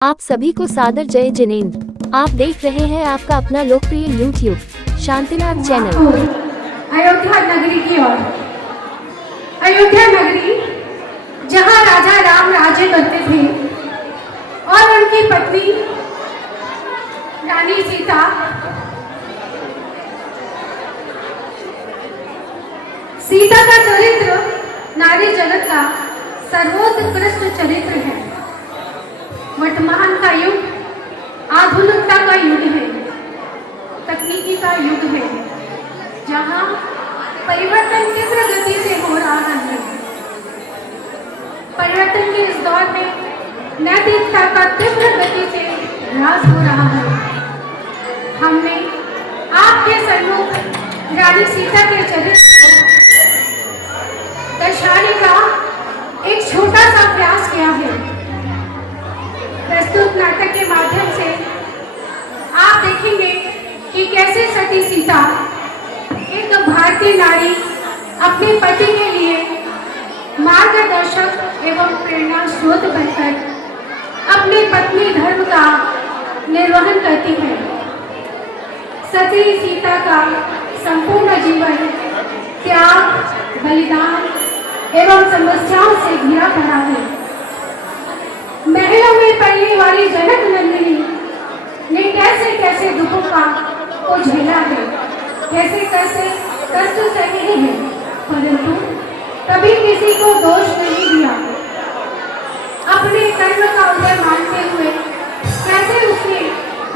आप सभी को सादर जय जिनेंद्र। आप देख रहे हैं आपका अपना लोकप्रिय यूट्यूब शांतिनाथ चैनल। अयोध्या नगरी की ओर। अयोध्या नगरी जहां राजा राम राज्य करते थे और उनकी पत्नी रानी सीता सीता का चरित्र नारी जगत का सर्वोत्कृष्ट चरित्र है। वर्तमान का युग आधुनिकता का युग है, तकनीकी का युग है, जहां परिवर्तन तीव्र गति से हो रहा है। परिवर्तन के इस दौर में नैतिकता का तीव्र गति से ह्रास हो रहा है। हमने आपके सम्मुख रानी सीता के चरित्र को दर्शाने का एक छोटा सा प्रयास किया है। प्रस्तुत नाटक के माध्यम से आप देखेंगे कि कैसे सती सीता एक भारतीय नारी अपने पति के लिए मार्गदर्शक एवं प्रेरणा स्रोत बनकर अपने पत्नी धर्म का निर्वहन करती है। सती सीता का संपूर्ण जीवन त्याग, बलिदान एवं समस्याओं से घिरा पड़ा है। महलों में पलने वाली जनक नंदिनी ने कैसे कैसे दुखों को झेला है, कैसे कैसे कष्ट सहे हैं, परंतु कभी किसी को दोष नहीं दिया। अपने कर्म का उदय मानते हुए कैसे उसने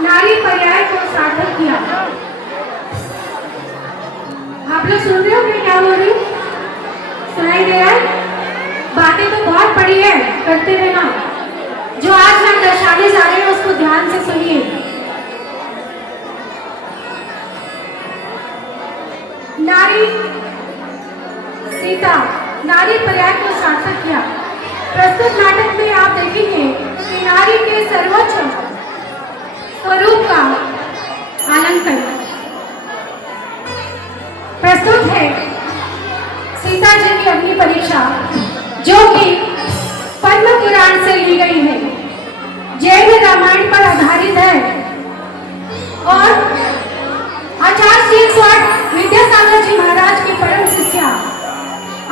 नारी पर्याय को सार्थक किया। आप लोग सुन रहे हो मैं क्या बोल रही हूँ? सुनाई दे रहा है? बातें तो बहुत बड़ी है, करते रहना। जो आज हम दर्शाने जा रहे हैं उसको ध्यान से सुनिए। नारी सीता नारी पर्याय को सार्थक किया। प्रस्तुत नाटक में आप देखेंगे कि नारी के सर्वोच्च स्वरूप का आलंकन प्रस्तुत है सीता जी की अग्नि परीक्षा, जो कि पद्म पुराण से ली गई है, जैन रामायण पर आधारित है और आचार्य 108 विद्यासागर जी महाराज की परम शिष्या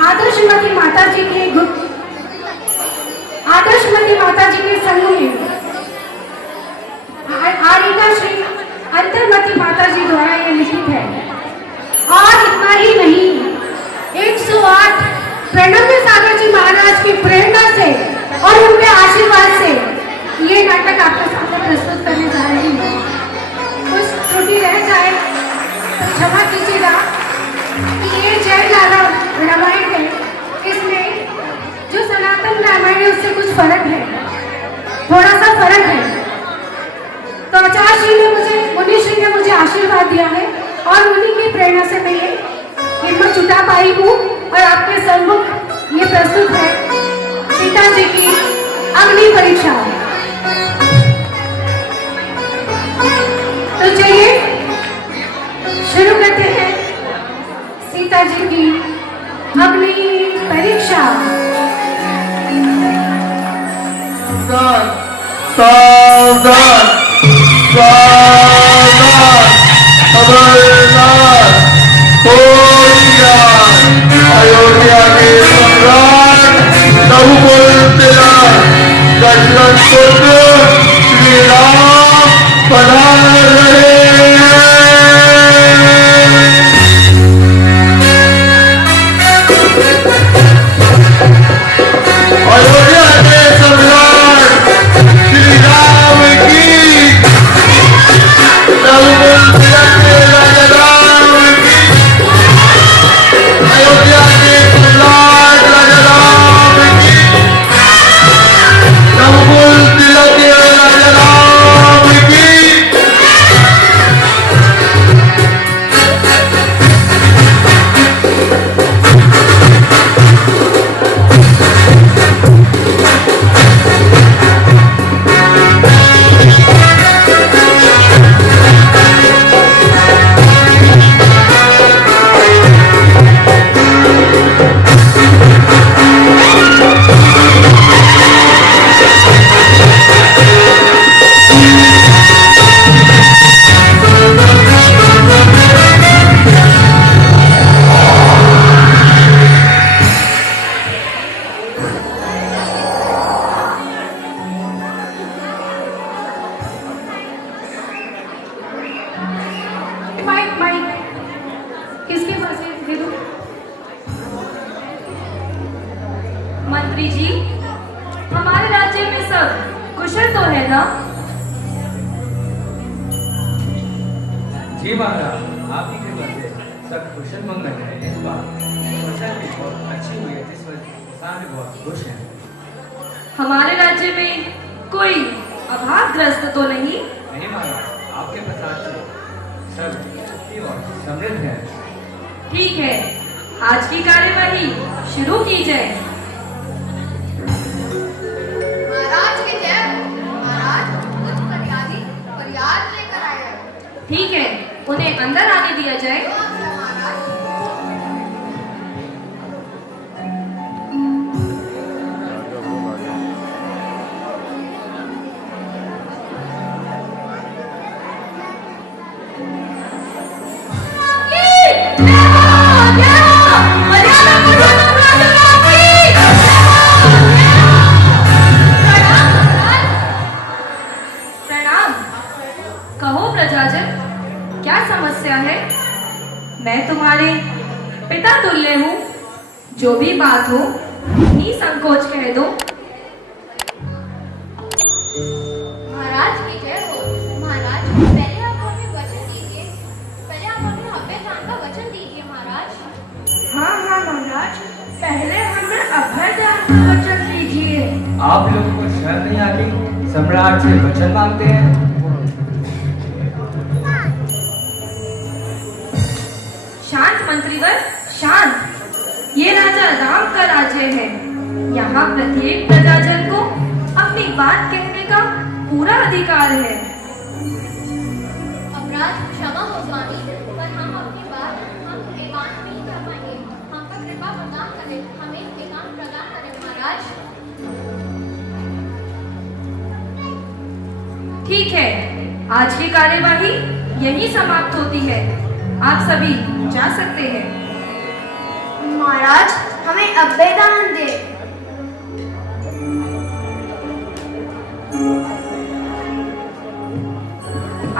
आदर्शमती माता जी के संग में आरिका श्री अंतर्मती माता जी द्वारा यह लिखित है। और इतना ही नहीं, 108 प्रणम्य सागर जी महाराज की प्रेरणा से और उनके आशीर्वाद से ये नाटक आपके सामने प्रस्तुत करने जा रही हूँ। कुछ त्रुटि रह जाए तो क्षमा कीजिएगा कि ये जैन रामायण है, इसमें जो सनातन रामायण है उससे कुछ फर्क है, थोड़ा सा फर्क है। तो आचार्य श्री ने मुनि श्री ने मुझे आशीर्वाद दिया है और उन्हीं की प्रेरणा से मैं ये हिम्मत जुटा पाई हूँ और आपके सम्मुख ये प्रस्तुत है सीता जी की अग्नि परीक्षा। तो चलिए शुरू करते हैं सीता जी की अग्नि परीक्षा। सावधान, सावधान, खबरदार, अयोध्या के सम्राट रघुकुल तिलक दशरथ पुत्र श्री राम पधार रहे हैं। अयोध्या के सम्राट श्री राम की, रघुकुल तिलक के राजा राम की, अयोध्या के सम्राट राजा राम की, रघुकुल तिलक मंत्री जी, हमारे राज्य में सब कुशल तो है ना? जी महाराज, आप ही के बदले सब कुशल मंगल है। इस बार फसल भी बहुत अच्छी हुई है, जिस पर किसान भी बहुत खुश हैं। हमारे राज्य में कोई अभावग्रस्त तो नहीं? नहीं महाराज, आपके प्रसाद से सब सुखी और समृद्ध है। ठीक है, आज की कार्यवाही शुरू की जाए। महाराज की जय हो। महाराज कुछ फरियाद लेकर आए हैं। ठीक है, उन्हें अंदर आने दिया जाए। महाराज प्रणाम। कहो प्रजाजन, क्या समस्या है? मैं तुम्हारे पिता तुल्य हूँ। जो भी बात हो निसंकोच कह दो। महाराज की जय हो। महाराज पहले आप हमें वचन दीजिए। पहले आप हमें अभ्यदान का वचन दीजिए महाराज। हाँ हाँ महाराज, पहले हमें अभयदान का वचन दीजिए। आप लोगों को शर्म नहीं आती? सम्राट से वचन मांगते हैं। शांत मंत्रीवर, शांत। ये राजा राम का राज्य है। यहाँ प्रत्येक प्रजाजन को अपनी बात कहने का पूरा अधिकार है। अपराध क्षमा हो स्वामी, पर हम अपनी बात हम एकांत में ही कर पाएंगे। हम पर कृपा प्रदान करें, हमें एकांत प्रदान करें महाराज। ठीक है, आज की कार्यवाही यही समाप्त होती है। आप सभी जा सकते हैं। महाराज हमें अभयदान दे।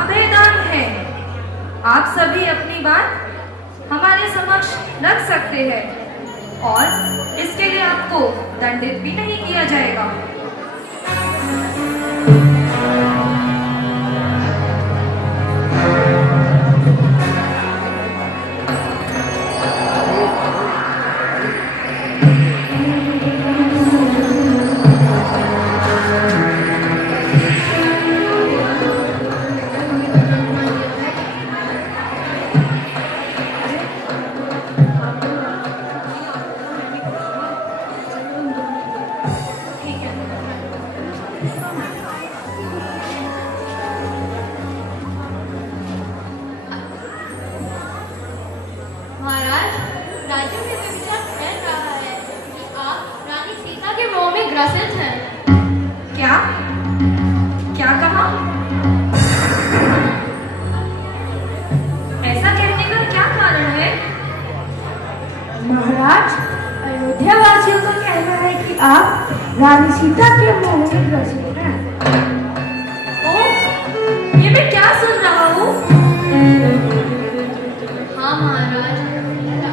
अभयदान है। आप सभी अपनी बात हमारे समक्ष रख सकते हैं और इसके लिए आपको दंडित भी नहीं किया जाएगा। महाराज राज्य में विचार फैल रहा है कि आप रानी सीता के मोह में ग्रसित हैं। क्या क्या कहा? ऐसा कहने का क्या कारण है? महाराज, अयोध्या वासियों का कहना है कि आप रानी सीता के मोह में ग्रसित हैं। ओह, ये मैं क्या सुन रहा हूँ? हाँ महाराज,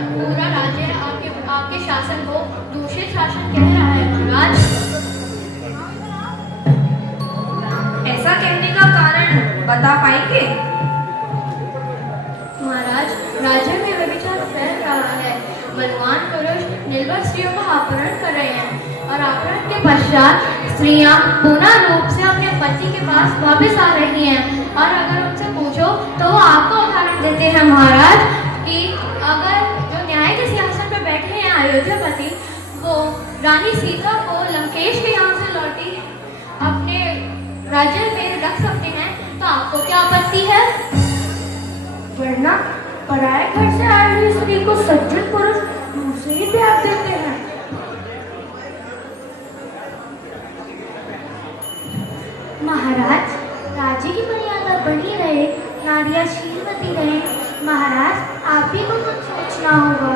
पूरा राज्य आपके शासन को दूषित शासन कह रहा है महाराज। ऐसा कहने का कारण बता पाएंगे? महाराज राज्य में व्यभिचार फैल रहा है। बलवान पुरुष निर्बल स्त्रियों का अपहरण कर रहे हैं और अपहरण के पश्चात स्त्रियां पूर्ण रूप से अपने पति के पास वापस आ रही हैं। और अगर उनसे पूछो तो वो आपको उदाहरण देते हैं महाराज कि अगर जो न्याय के सिंहासन पर बैठे हैं अयोध्यापति, वो रानी सीता को लंकेश के यहाँ से लौटी अपने राज्य में रख सकते हैं, तो आपको क्या आपत्ति है? वरना पराये घर से आई हुई स्त्री को सज्जन पुरुष दूसरे ही त्याग देते हैं। महाराज, राज्य की मर्यादा बनी रहे, नारियां शीलवती रहे। महाराज, आप ही को कुछ सोचना होगा।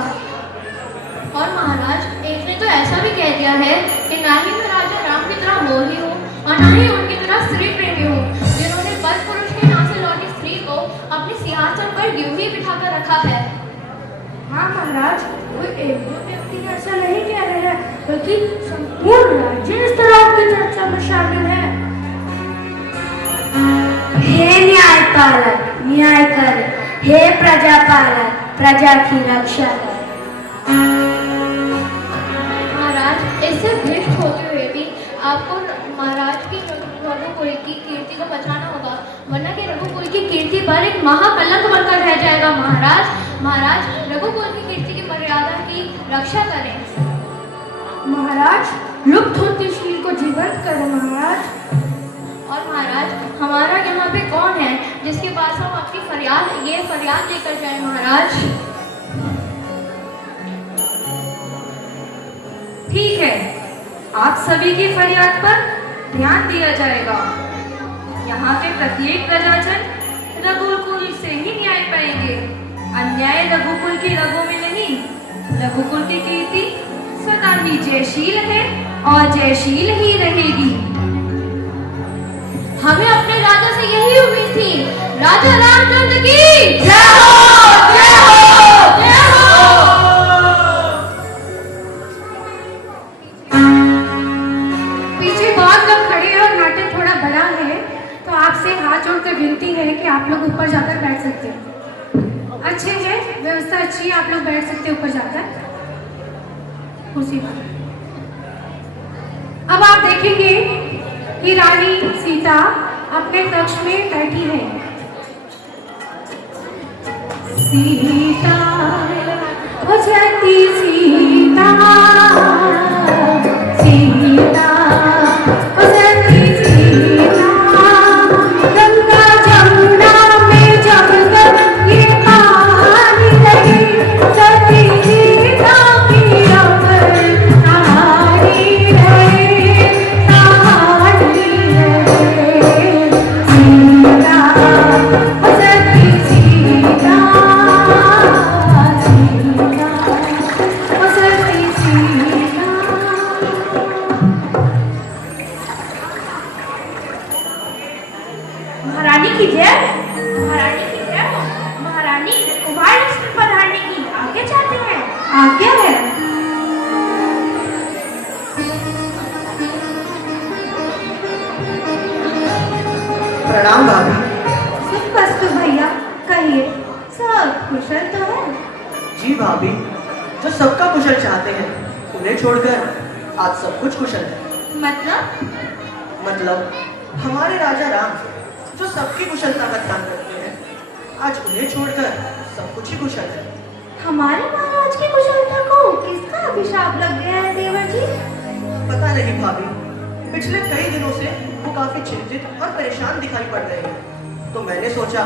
और महाराज एक ने तो ऐसा भी कह दिया है कि ना ही मैं राजा राम की तरह मोही हूँ और ना ही उनकी तरह स्त्री प्रेमी हूँ, जिन्होंने बल पुरुष के यहाँ से लौटी स्त्री को अपने सिंहासन पर यूं ही बिठाकर रखा है। हाँ महाराज, कोई एक दो व्यक्ति ने ऐसा नहीं कह रहे हैं, बल्कि संपूर्ण राज्य इस तरह की चर्चा में शामिल है। हे न्यायपालक न्याय कर, हे प्रजापालक प्रजा की रक्षा कर। महाराज, इससे भ्रष्ट होते हुए भी आपको महाराज की रघुकुल की कीर्ति को बचाना होगा, वरना कि रघुकुल की कीर्ति पर एक महाकलंक बनकर रह जाएगा। महाराज रघुकुल की कीर्ति की मर्यादा की रक्षा करें। महाराज लुप्त होती शील को जीवंत करें महाराज। और महाराज, हमारा यहाँ पे कौन है जिसके पास हम आपकी फरियाद लेकर जाए महाराज? ठीक है, आप सभी की फरियाद पर ध्यान दिया जाएगा। यहाँ के प्रत्येक प्रजाजन रघुकुल से ही न्याय पाएंगे। अन्याय रघुकुल की रगों में नहीं। रघुकुल की कीर्ति सदा ही जयशील है और जयशील ही रहेगी। हमें अपने राजा से यही उम्मीद थी। राजा रामचंद्र की जय हो, जय हो, जय हो। पीछे बहुत लोग खड़े हैं और नाटक थोड़ा बड़ा है, तो आपसे हाथ जोड़कर विनती है कि आप लोग ऊपर जाकर बैठ सकते हैं। अच्छे है, व्यवस्था अच्छी है, आप लोग बैठ सकते हैं ऊपर जाकर कुर्सी पर। अब आप देखेंगे कि रानी सीता अपने कक्ष में बैठी है। सीता भजती सीता, सीता भजती सीता, गंगा जमुना में जब तक ये पानी लगी, सती सीता की अमर कहानी है, कहानी है। सीता भजती सीता, सीता भजती सीता। महारानी की जय, महारानी की जय हो। महारानी कुमार लक्ष्मी पधारने की आज्ञा चाहते हैं। आज्ञा है। प्रणाम भाभी। सुख वस्तु भैया, कहिए सब कुशल तो है? जी भाभी, जो सबका कुशल चाहते हैं उन्हें छोड़कर आज सब कुछ कुशल है। मतलब हमारे राजा राम जो सबकी कुशलता का ध्यान रखते हैं, आज उन्हें छोड़कर सब कुछ ही कुशल है। हमारे महाराज की कुशलता को किसका अभिशाप लग गया है देवर जी? पता नहीं भाभी, पिछले कई दिनों से वो काफी चिंतित और परेशान दिखाई पड़ रहे हैं, तो मैंने सोचा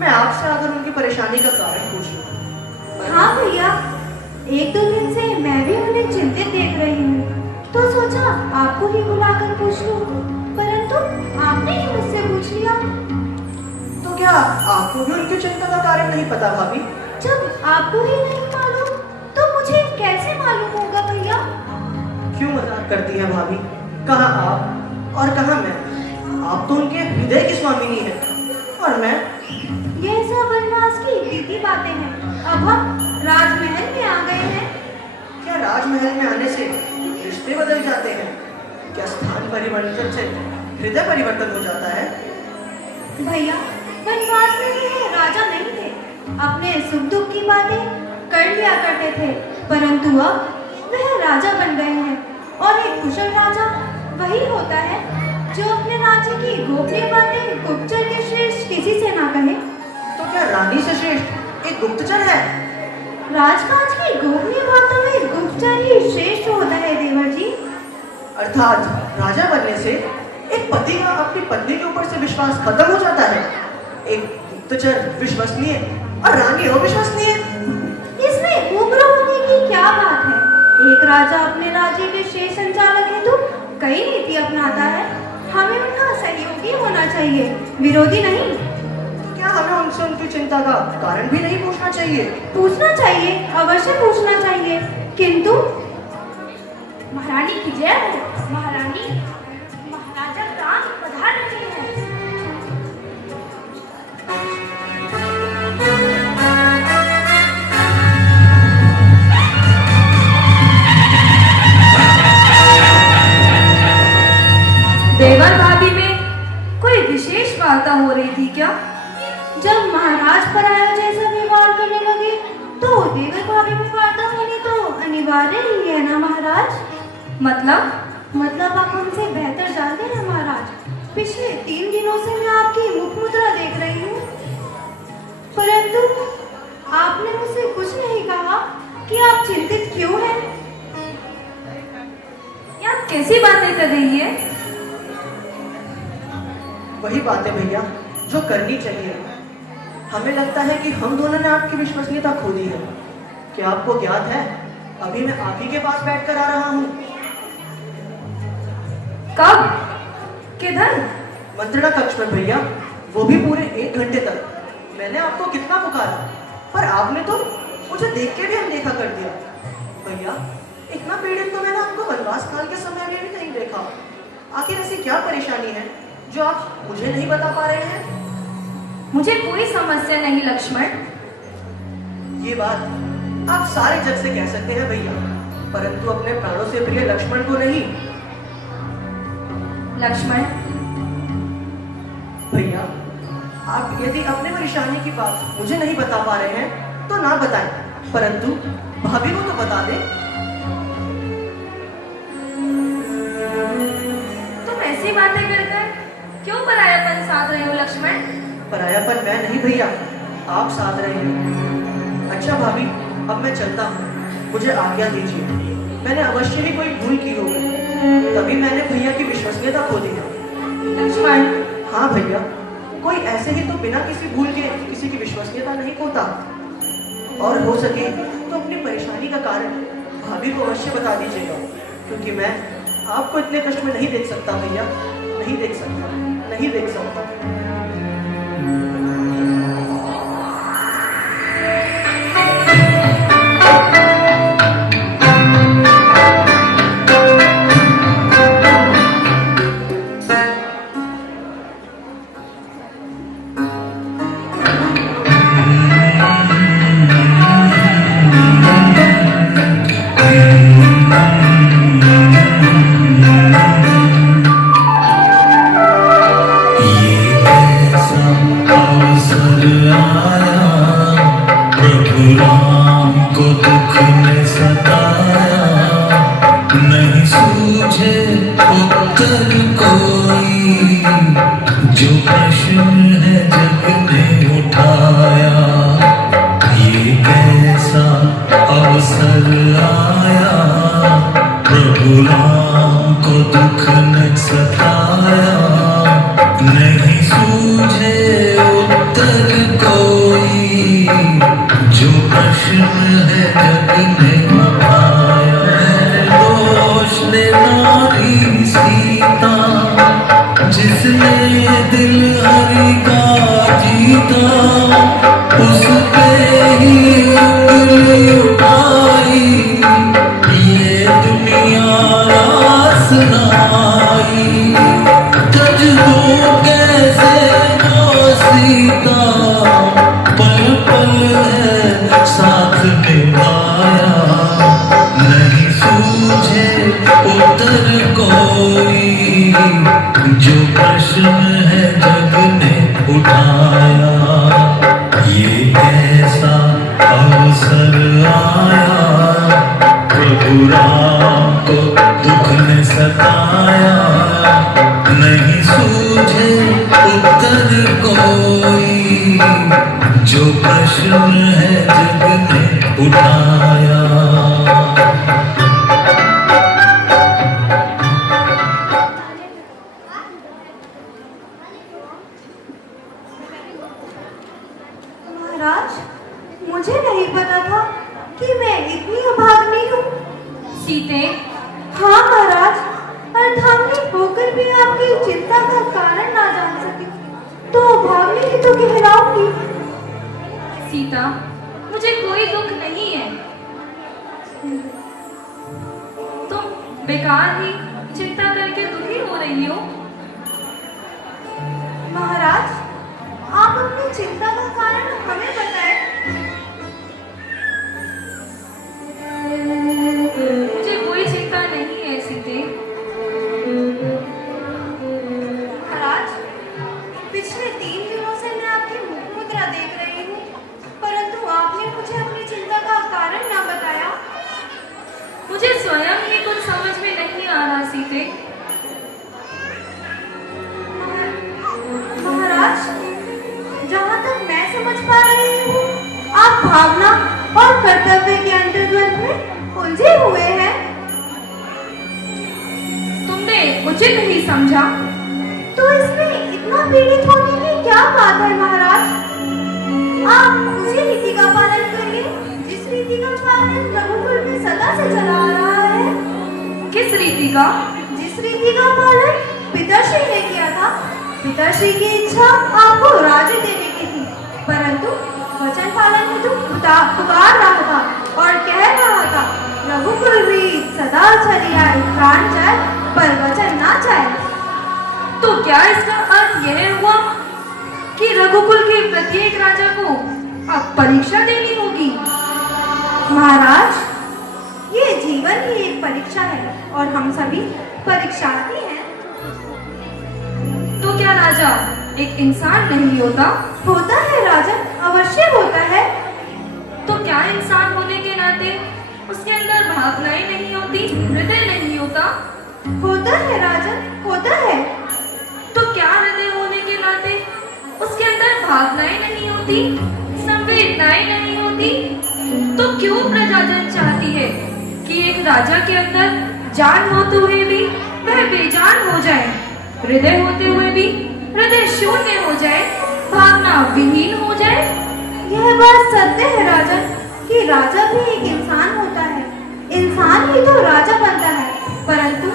मैं आपसे आकर उनकी परेशानी का कारण पूछ लूं। हाँ भैया, एक दो दिन से मैं भी उन्हें चिंतित देख रही हूँ, तो सोचा आपको ही बुलाकर पूछ लूं, परंतु आपने ही मुझसे पूछ लिया। तो क्या आपको भी उनकी चिंता का कारण नहीं पता भाभी? जब आपको ही नहीं मालूम तो मुझे कैसे मालूम होगा भैया? क्यों मजाक करती हैं भाभी? कहाँ आप और कहाँ मैं? आप तो उनके हृदय की स्वामिनी हैं और मैं। यह सब वनवास की बीती बातें हैं। अब हम राजमहल में आ गए हैं। क्या राजमहल में आने से रिश्ते बदल जाते हैं? क्या स्थान परिवर्तन से हृदय परिवर्तन हो जाता है? भैया, वनवास में भी राजा नहीं थे, अपने सुख दुख की बातें कर लिया करते थे, परंतु अब वह राजा बन गए हैं। और एक कुशल राजा वही होता है जो अपने राज्य की गोपनीय बातें गुप्तचर के श्रेष्ठ किसी से ना कहे। तो क्या रानी से श्रेष्ठ एक गुप्तचर है? राजकाज की गोपनीय बातों में गुप्तचर ही श्रेष्ठ होता है देवर जी। अर्थात राजा बनने से एक पति का अपनी पत्नी के ऊपर से विश्वास खत्म हो जाता है। एक गुप्तचर विश्वसनीय और रानी अविश्वसनीय। इसमें उम्र होने की क्या बात है? एक राजा अपने राज्य के शेष संचालक हेतु कई नीति अपनाता है। हमें उनका सहयोगी होना चाहिए, विरोधी नहीं। क्या हमें उनसे उनकी चिंता का कारण भी नहीं पूछना चाहिए? पूछना चाहिए, अवश्य पूछना चाहिए, किंतु महारानी की जय हो। महारानी, महाराजा राम पधार रहे हैं। विशेष वार्ता हो रही थी क्या? जब महाराज पराया जैसा व्यवहार करने लगे तो देवर भाभी में वार्ता होनी तो अनिवार्य ही है ना महाराज। मतलब आप हमसे बेहतर जानते हैं महाराज। पिछले 3 दिनों से मैं आपकी मुख मुद्रा देख रही हूँ, परंतु आपने मुझसे कुछ नहीं कहा कि आप चिंतित क्यों हैं। ये आप कैसी बातें कर रही है? वही बातें भैया जो करनी चाहिए। हमें लगता है कि हम दोनों ने आपकी विश्वसनीयता खो दी है। क्या आपको ज्ञात है, अभी मैं आप ही के पास बैठकर आ रहा हूँ। कब? किधर? मंत्रणा कक्ष में भैया, वो भी पूरे 1 घंटे तक। मैंने आपको कितना पुकारा, पर आपने तो मुझे देख के भी अनदेखा कर दिया। भैया, इतना पीड़ित तो मैंने आपको वनवास काल के समय में भी नहीं देखा। आखिर ऐसी क्या परेशानी है जो आप मुझे नहीं बता पा रहे हैं? मुझे कोई समस्या नहीं लक्ष्मण। ये बात आप सारे जग से कह सकते हैं भैया, परंतु अपने प्राणों से प्रिय लक्ष्मण को नहीं। लक्ष्मण भैया, आप यदि अपने परेशानी की बात मुझे नहीं बता पा रहे हैं तो ना बताएं, परंतु भाभी को तो बता दें। तुम ऐसी बातें कर क्यों परायापन साध रहे हो लक्ष्मण? परायापन मैं नहीं भैया, आप साध रहे हैं। अच्छा भाभी, अब मैं चलता हूँ, मुझे आज्ञा दीजिए। मैंने अवश्य ही कोई भूल की होगी, तभी मैंने भैया की विश्वसनीयता खो दी है। लक्ष्मण। हाँ भैया, कोई ऐसे ही तो बिना किसी भूल के किसी की विश्वसनीयता नहीं खोता। और हो सके तो अपनी परेशानी का कारण भाभी को अवश्य बता दीजिएगा, क्योंकि मैं आपको इतने कष्ट में नहीं देख सकता भैया, नहीं देख सकता, नहीं देख सकता। सीता, मुझे कोई दुख नहीं है। तुम बेकार ही चिंता करके दुखी हो रही हो। महाराज, आप अपनी चिंता का कारण हमें बताएं। मुझे कोई चिंता नहीं है सीते। महाराज, सीते? महाराज, जहाँ तक मैं समझ पा रही हूँ, आप भावना और कर्तव्य के अंतर्गत में उलझे हुए हैं। तुमने उचित नहीं समझा। तो इसमें इतना पीड़ित होने की क्या बात है महाराज? आप उसी रीति का पालन करिए जिस रीति का पालन रघुकुल में सदा से चला आ रहा है। किस रीति का? जिस रीति का पालन पिताश्री ने किया था। पिताश्री की इच्छा आपको राज्य देने की थी, परंतु वचन पालन हेतु पुकार रहा था और कह रहा था, रघुकुल रीत सदा चली आए, प्राण जाए पर वचन ना जाए। तो क्या इसका अर्थ यह हुआ कि रघुकुल के प्रत्येक राजा को अब परीक्षा देनी होगी? महाराज, ये जीवन ही एक परीक्षा है और हम सभी परीक्षार्थी हैं। तो क्या राजा एक इंसान नहीं होता? होता है राजन, अवश्य होता है। तो क्या इंसान होने के नाते उसके अंदर भावनाएं नहीं होती, हृदय नहीं होता? होता है राजन, होता है। तो क्या हृदय होने के नाते उसके अंदर भावनाएं नहीं होती, संवेदनाएं नहीं होती? तो क्यों प्रजाजन चाहती है कि एक राजा के अंदर जान होते हुए भी वह बेजान हो जाए, हृदय होते हुए भी हृदय शून्य हो जाए, भावना विहीन हो जाए? यह बात सत्य है राजन कि राजा भी एक इंसान होता है। इंसान ही तो राजा बनता है, परंतु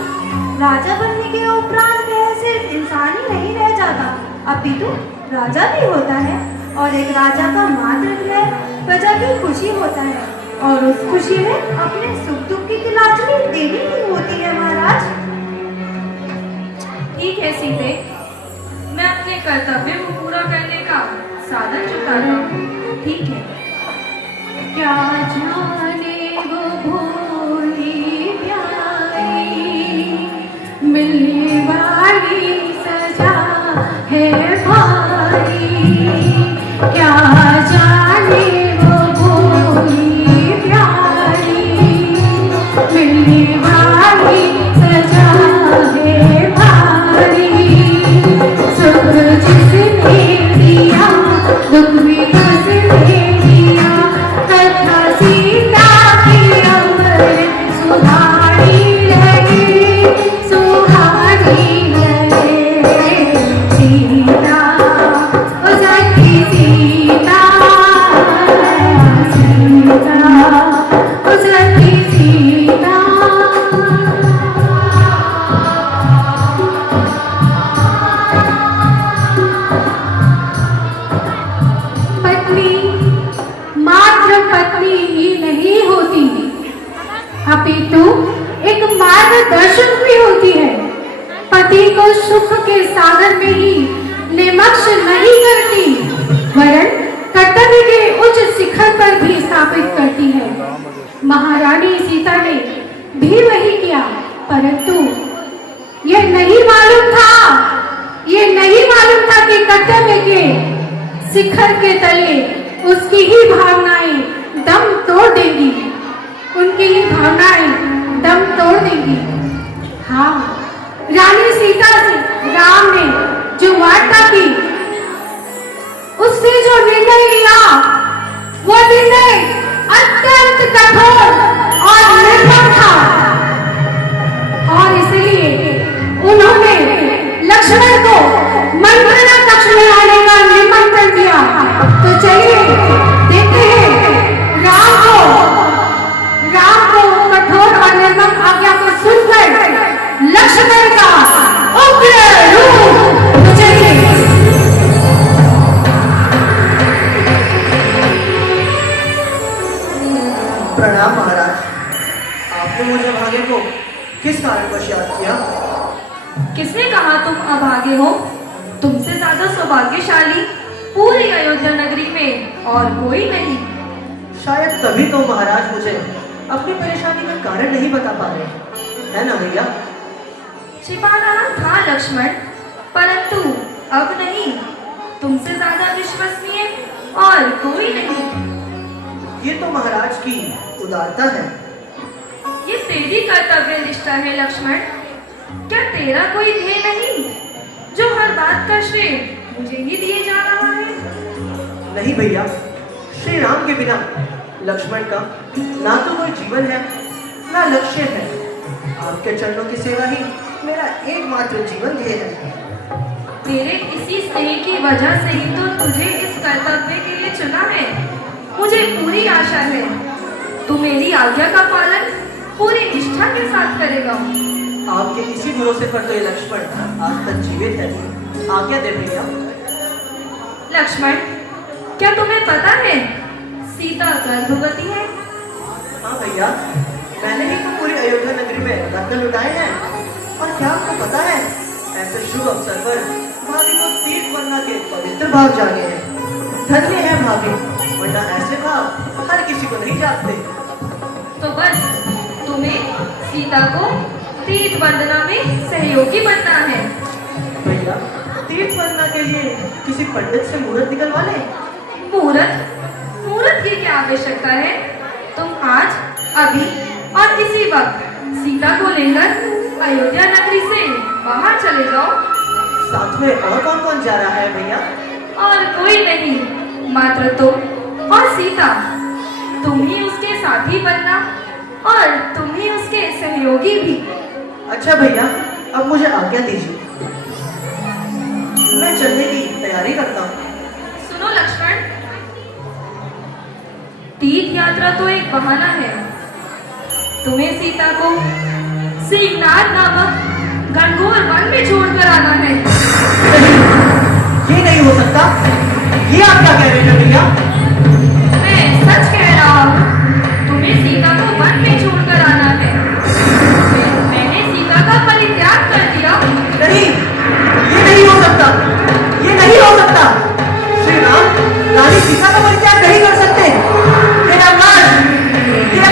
राजा बनने के उपरांत वह सिर्फ इंसान ही नहीं रह जाता, अपितु राजा भी होता है। और एक राजा का मात्र है प्रजा की खुशी होता है, और उस खुशी में अपने सुख दुख की तलाशनी देनी ही होती है महाराज। ठीक है सीते, मैं अपने कर्तव्य को पूरा करने का साधन जुटाता हूँ। ठीक है। क्या जाने वो भोली प्यारी, मिलने वाली सजा है भारी। क्या जाने वो भोली प्यारी, मिलने वाली सजा है भारी। सुख जिसने दिया, दुख भी उसने दिया, कथा सीता की अमृत सुहानी लगे, सुहानी लगे। सीता ओ सखी सीता, सीता ओ सखी सीता। पत्नी मात्र पत्नी ही नहीं होती, अपितु एक मार्गदर्शक भी होती है। पति को सुख के सागर में ही निमग्न नहीं करती, वरन कर्तव्य के उच्च शिखर पर भी स्थापित करती है। महारानी सीता ने भी वही किया, परंतु यह नहीं मालूम था कि कर्तव्य के शिखर के तले उसकी ही भावनाएं दम तोड़ देंगी, उनकी ही भावनाएं दम तोड़ देंगी। हाँ, रानी सीता से राम ने जो वार्ता की, उससे जो निर्णय लिया, वो निर्णय अत्यंत कठोर और निर्मम था, और इसलिए उन्होंने लक्ष्मण को मंत्रणा कक्ष में आने का निमंत्रण दिया। तो चलिए देखते हैं राम को कठोर और निर्मम आज्ञा को सुनकर लक्ष्मण का उग्र रूप। तो चलिए। प्रणाम महाराज, आपने मुझे भागे को किस कारणवश याद किया? किसने कहा तुम अभागे हो? तुमसे ज्यादा सौभाग्यशाली पूरी अयोध्या नगरी में और कोई नहीं। शायद तभी तो महाराज मुझे अपनी परेशानी का कारण नहीं बता पा रहे, है ना भैया? छिपा रहा था लक्ष्मण, परंतु अब नहीं। तुमसे ज्यादा विश्वसनीय और कोई नहीं। ये तो महाराज की उदारता है। ये तेरी कर्तव्य निष्ठा है लक्ष्मण। क्या तेरा कोई ध्येय नहीं जो हर बात का श्रेय मुझे ही दिए जा रहा है? नहीं भैया, श्री राम के बिना लक्ष्मण का ना तो कोई जीवन है ना लक्ष्य है। आपके चरणों की सेवा ही मेरा एकमात्र जीवन ध्येय है। तेरे इसी स्नेह की वजह से ही तो तुझे इस कर्तव्य के लिए चुना है। मुझे पूरी आशा है तू मेरी आज्ञा का पालन पूरी निष्ठा के साथ करेगा। आपके इसी भरोसे पर तो ये लक्ष्मण आज तक जीवित है। आज्ञा दे भैया। लक्ष्मण, क्या तुम्हें पता है सीता गर्भवती है? हाँ भैया, मैंने ही तो पूरी अयोध्या नगरी में रत्न लुटाए हैं। और क्या आपको पता है, ऐसे शुभ अवसर पर भाभी को तीर्थ वरना के पवित्र भाव जागे हैं। धन्य है भाभी, वरना ऐसे भाव हर किसी को नहीं जागते। तो बस तुम्हें सीता को तीर्थ वंदना में सहयोगी बनना है। भैया, तीर्थ वरना के लिए किसी पंडित से मुहूर्त निकलवा ले। मुहूर्त? मुहूर्त की क्या आवश्यकता है? तुम आज अभी और इसी वक्त सीता को लेकर अयोध्या नगरी से बाहर चले जाओ। साथ में और कौन कौन जा रहा है भैया? और कोई नहीं, मात्र तुम और सीता। तुम ही उसके साथी बनना और तुम ही उसके सहयोगी भी। अच्छा भैया, अब मुझे आज्ञा दीजिए, मैं चलने की तैयारी करता हूँ। सुनो लक्ष्मण, तीर्थ यात्रा तो एक बहाना है। तुम्हें सीता को सीखनाथ नामक घनघोर वन में छोड़कर आना है। ये नहीं हो सकता। ये आप क्या कह रहे हैं भैया? मैं सच कह रहा हूँ, तुम्हें सीता को वन में छोड़कर आना है। मैंने सीता का परित्याग कर दिया। नहीं, ये नहीं हो सकता। ये नहीं हो सकता। श्री राम रानी सीता का परित्याग नहीं कर सकते। ये अवकाश क्या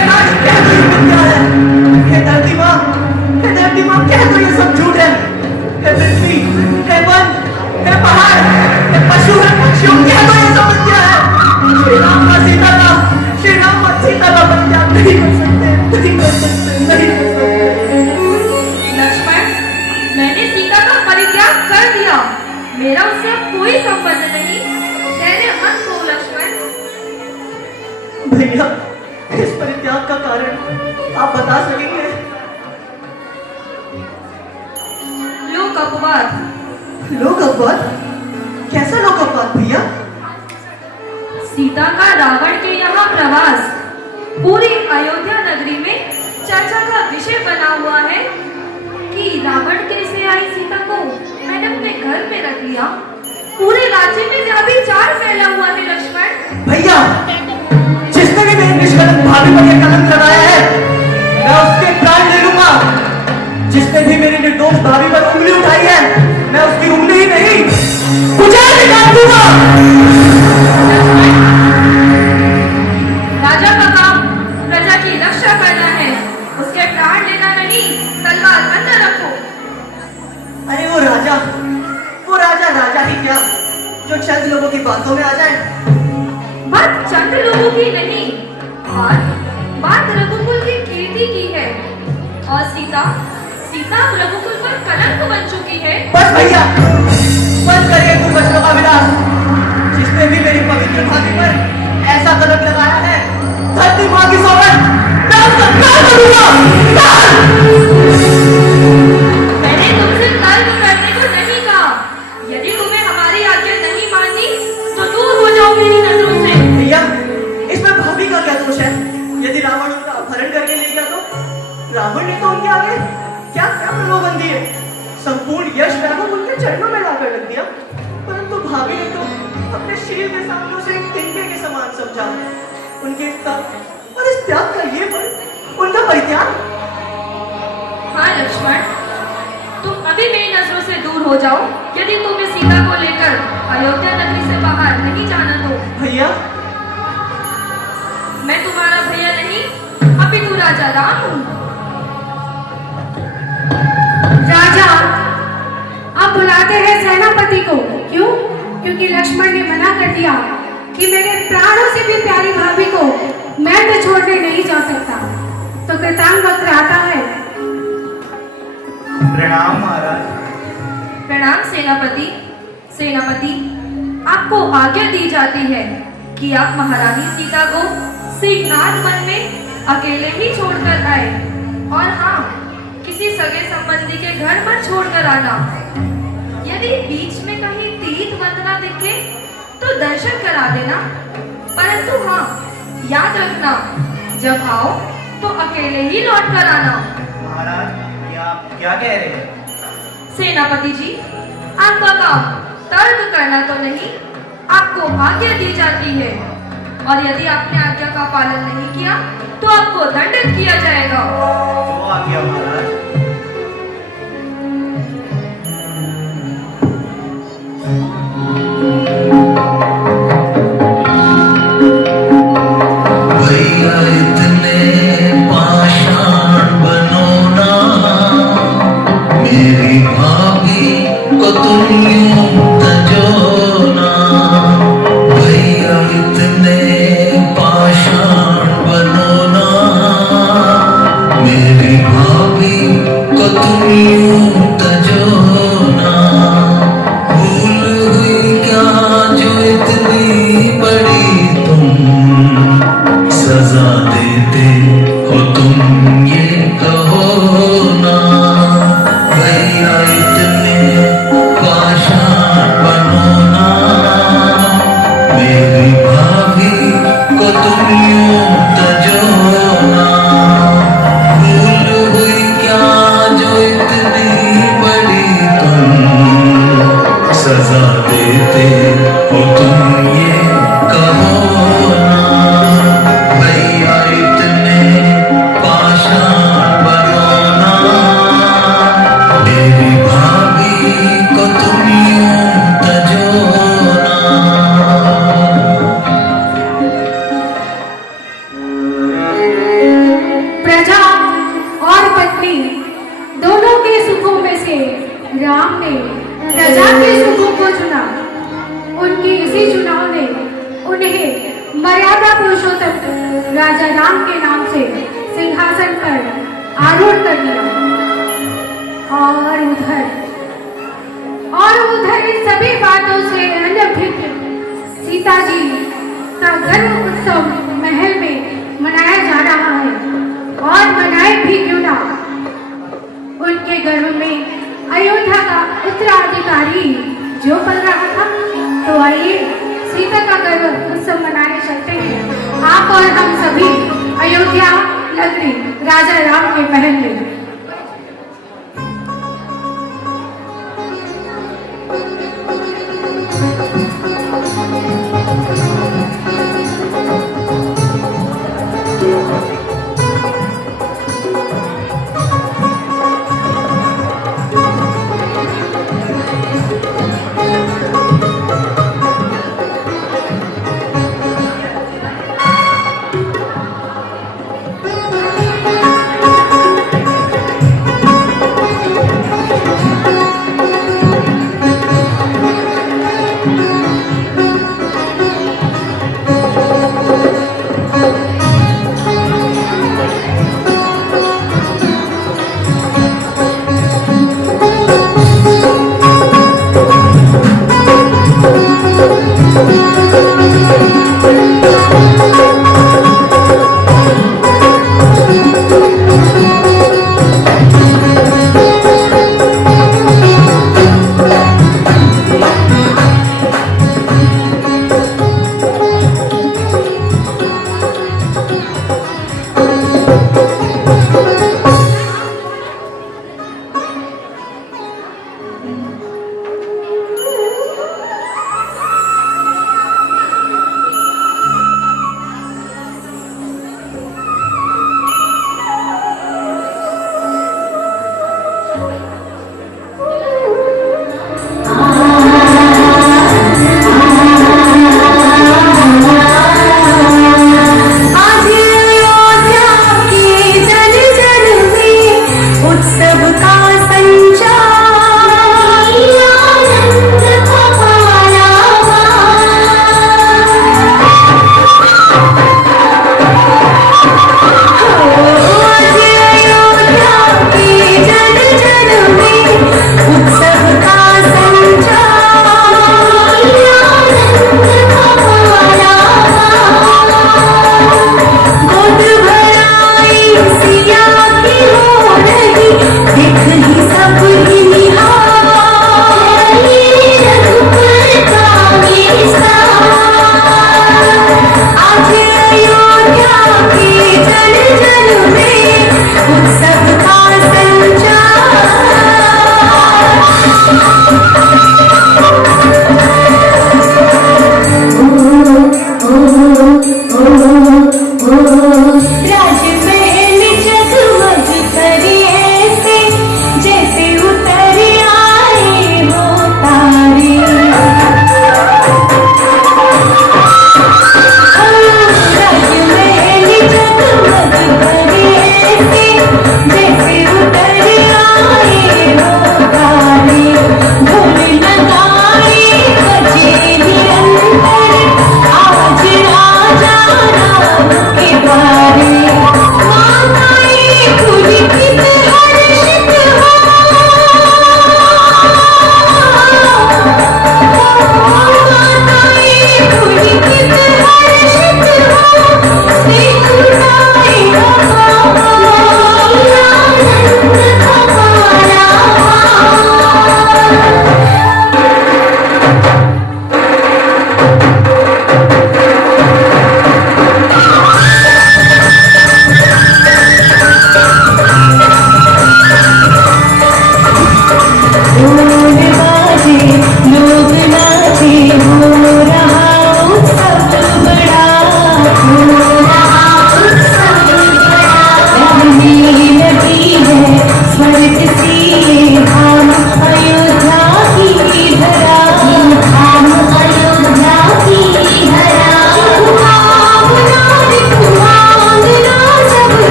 तो ये मिथ्या है। हे धरती माँ, क्या तो ये सब झूठ है। हे पृथ्वी, हे वन, हे पहाड़, हे पशु, हे पक्षियों, क्या तो ये सब मिथ्या है। श्री राम और सीता का परित्याग नहीं कर सकते। लक्ष्मण, मैंने सीता का परित्याग कर दिया। मेरा उससे अब कोई संबंध नहीं। धैर्य मत खो लक्ष्मण। भैया, इस परित्याग का कारण आप बता सकेंगे? लोक अपवाद। लोक अपवाद? कैसा लोक अपवाद भैया? सीता का रावण के यहाँ प्रवास पूरी अयोध्या नगरी में चर्चा का विषय बना हुआ है कि रावण के से आई सीता को मैंने अपने घर में रख लिया। पूरे राज्य में व्यभिचार फैला हुआ है लक्ष्मण। भैया, जिसने भी मेरी निष्कलंक भाभी पर यह कलंक लगाया है, मैं उसके प्राण ले लूंगा। जिसने भी मेरी निर्दोष भाभी पर उंगली उठाई है, मैं उसकी उंगली ही नहीं उजाड़ निकाल दूंगा। राजा का काम प्रजा की रक्षा करना है, उसके प्राण लेना नहीं। तलवार अंदर रखो। अरे वो राजा ही क्या, जो चंद लोगों की बातों में आ जाए। बात चंद लोगों की नहीं, बात रघुकुल की कीर्ति की है। और सीता रघुकुल पर कलंक बन चुकी है। बस भैया, बंद करिए कुवचनों का विलास। जिसने भी मेरी पवित्र भाभी पर ऐसा कलंक लगाया है, धरती माँ की सौगंध, मैं उसका काल करूंगा। मैंने तुमसे तर्क करने को नहीं कहा। यदि तुम्हें हमारी आज्ञा नहीं माननी तो दूर हो जाओ मेरी नजरों से। भैया, इसमें भाभी का क्या दोष है? यदि रावण उनका अपहरण करके ले गया तो? रावण ने तो उनके आगे क्या प्रलोभन दिए। संपूर्ण यश वैभव उनके चरणों में लाकर रख दिया। परंतु भाभी ने तो अपने शील के सामने उसे एक तिनके के समान समझा। उनके तप और इस त्याग का ये फल, उनका परित्याग। हाँ लक्ष्मण, तुम अभी मेरी नजरों से दूर हो जाओ यदि तुम्हें सीता को लेकर अयोध्या नगरी से बाहर नहीं जाना तो। भैया, मैं तुम्हारा भैया नहीं, अपितु राजा राम हूँ। राजा अब बुलाते हैं सेनापति को। क्यों? क्योंकि लक्ष्मण ने मना कर दिया कि मेरे प्राणों से भी प्यारी भाभी को मैं तो छोड़ने नहीं जा सकता। तो कृतांग वक्त आता है। प्रणाम महाराज। प्रणाम सेनापति। सेनापति, आपको आज्ञा दी जाती है कि आप महारानी सीता को सीतनाथ वन में अकेले ही छोड़कर आए, और हाँ, किसी सगे संबंधी के घर पर छोड़कर आना। यदि बीच में कहीं तीर्थ वंदना दिखे तो दर्शन करा देना, परंतु हाँ, याद रखना, जब आओ तो अकेले ही लौट कर आना। महाराज, ये आप क्या कह रहे हैं? सेनापति जी, आपका काम तर्क करना तो नहीं, आपको आज्ञा दी जाती है, और यदि आपने आज्ञा का पालन नहीं किया तो आपको दंडित किया जाएगा। जो आज्ञा महाराज। भैया इतने पाषाण बनो ना, मेरी भाभी को तुम यूं तजो ना। भैया इतने पाषाण बनो ना, मेरी भाभी को तुम यूं तजो ना। भूल हुई क्या जो इतनी बड़ी तुम सजा देते हो, तुम ये कहो ना। भैया इतने पाषाण बनो ना, मेरी भाभी को तुम यूं तजो ना। भूल हुई क्या जो इतनी बड़ी तुम सजा देते हो, तुम ये कहो ना। भैया इतने पाषाण बनो ना, मेरी भाभी को तुम यूं तजो ना। प्रजा और पत्नी दोनों के सुखों में से राम ने प्रजा के सुखों को चुना। उनके इसी चुनाव ने उन्हें मर्यादा पुरुषोत्तम राजा राम के नाम से सिंहासन पर आरूढ़ कर दिया। और उधर इन सभी बातों से अनभिज्ञ सीता जी का गर्व उत्सव महल में मनाया जा रहा है, और मनाए भी क्यों ना। उनके गर्भ में अयोध्या का उत्तराधिकारी जो पल रहा था, तो आइए सीता का गर्व उत्सव मनाने चलते हैं, आप और हम सभी अयोध्या नगरी राजा राम के महल में।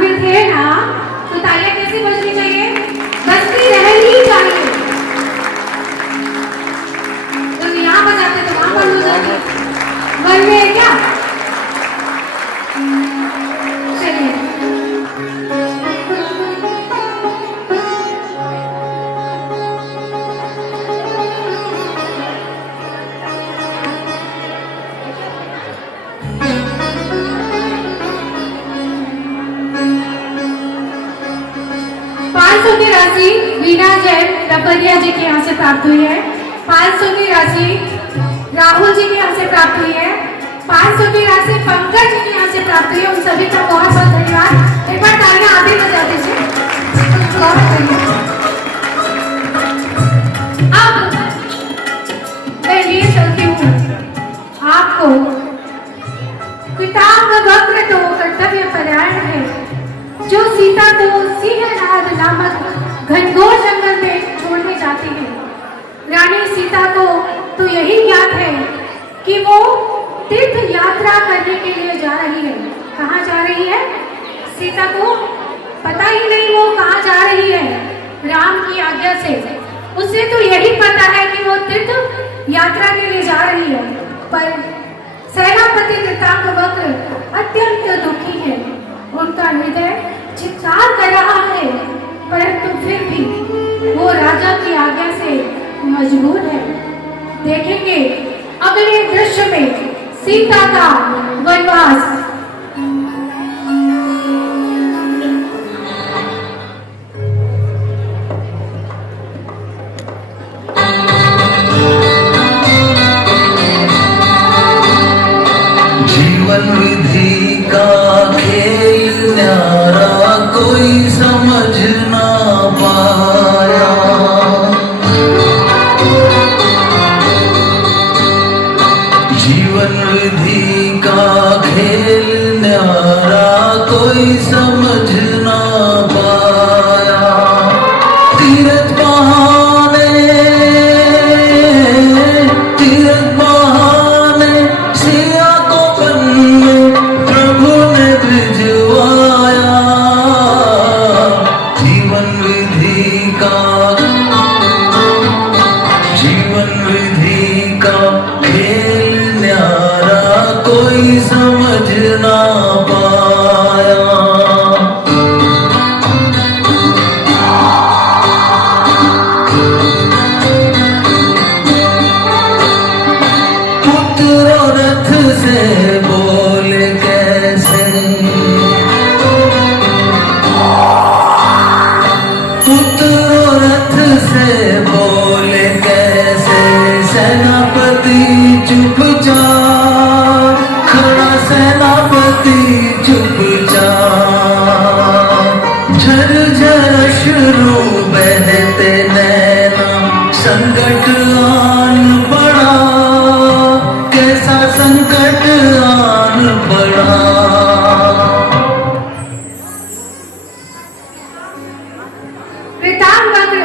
में थे ना, तो तालियां कैसी बजनी चाहिए? बजती रहनी चाहिए। तो यहाँ बजाते तो वहां बंद हो जाती, मन में है क्या? चलिए की राशि वीणा जैन डबरिया जी के यहाँ से प्राप्त हुई है। 500 की राशि राहुल जी के यहाँ से प्राप्त हुई है। 500 की राशि पंकज जी के यहाँ से प्राप्त हुई है। उन सभी का बहुत बहुत धन्यवाद। एक बार तालियां आप ही बजा दीजिए। अब मैं ये चलती हूँ आपको किताब वक्र तो कर्तव्य परायण है, जो सीता को सिंहनाद नामक घनघोर जंगल में छोड़ने जाती है। रानी सीता को तो यही ज्ञात है कि वो तीर्थ यात्रा करने के लिए जा रही है। कहाँ जा रही है? सीता को पता ही नहीं वो कहाँ जा रही है। राम की आज्ञा से उसे तो यही पता है कि वो तीर्थ यात्रा के लिए जा रही है, पर सेनापति कृतांगवक्र अत्यंत दुखी है। उनका हृदय चित्कार कर रहा है, परंतु फिर भी वो राजा की आज्ञा से मजबूर है। देखेंगे अगले दृश्य में सीता का वनवास। जीवन विधि का खेल न्यारा कोई समझ ना पाया। जीवन विधि का खेल न्यारा कोई समझ ना पाया। तीरथ बहाने सिया को पन्ने प्रभु ने भिजवाया। जीवन विधि का खेल न्यारा कोई समझ ना पाया। पुत्र रथ से बोले कैसे, पुत्र रथ से बोले कैसे। सेनापति चुपचाप खड़ा, सेनापति चुपचाप। झरझर अश्रु बहते नैना, संकट आन पड़ा। कैसा संकट आन पड़ा। कृतांगवक्र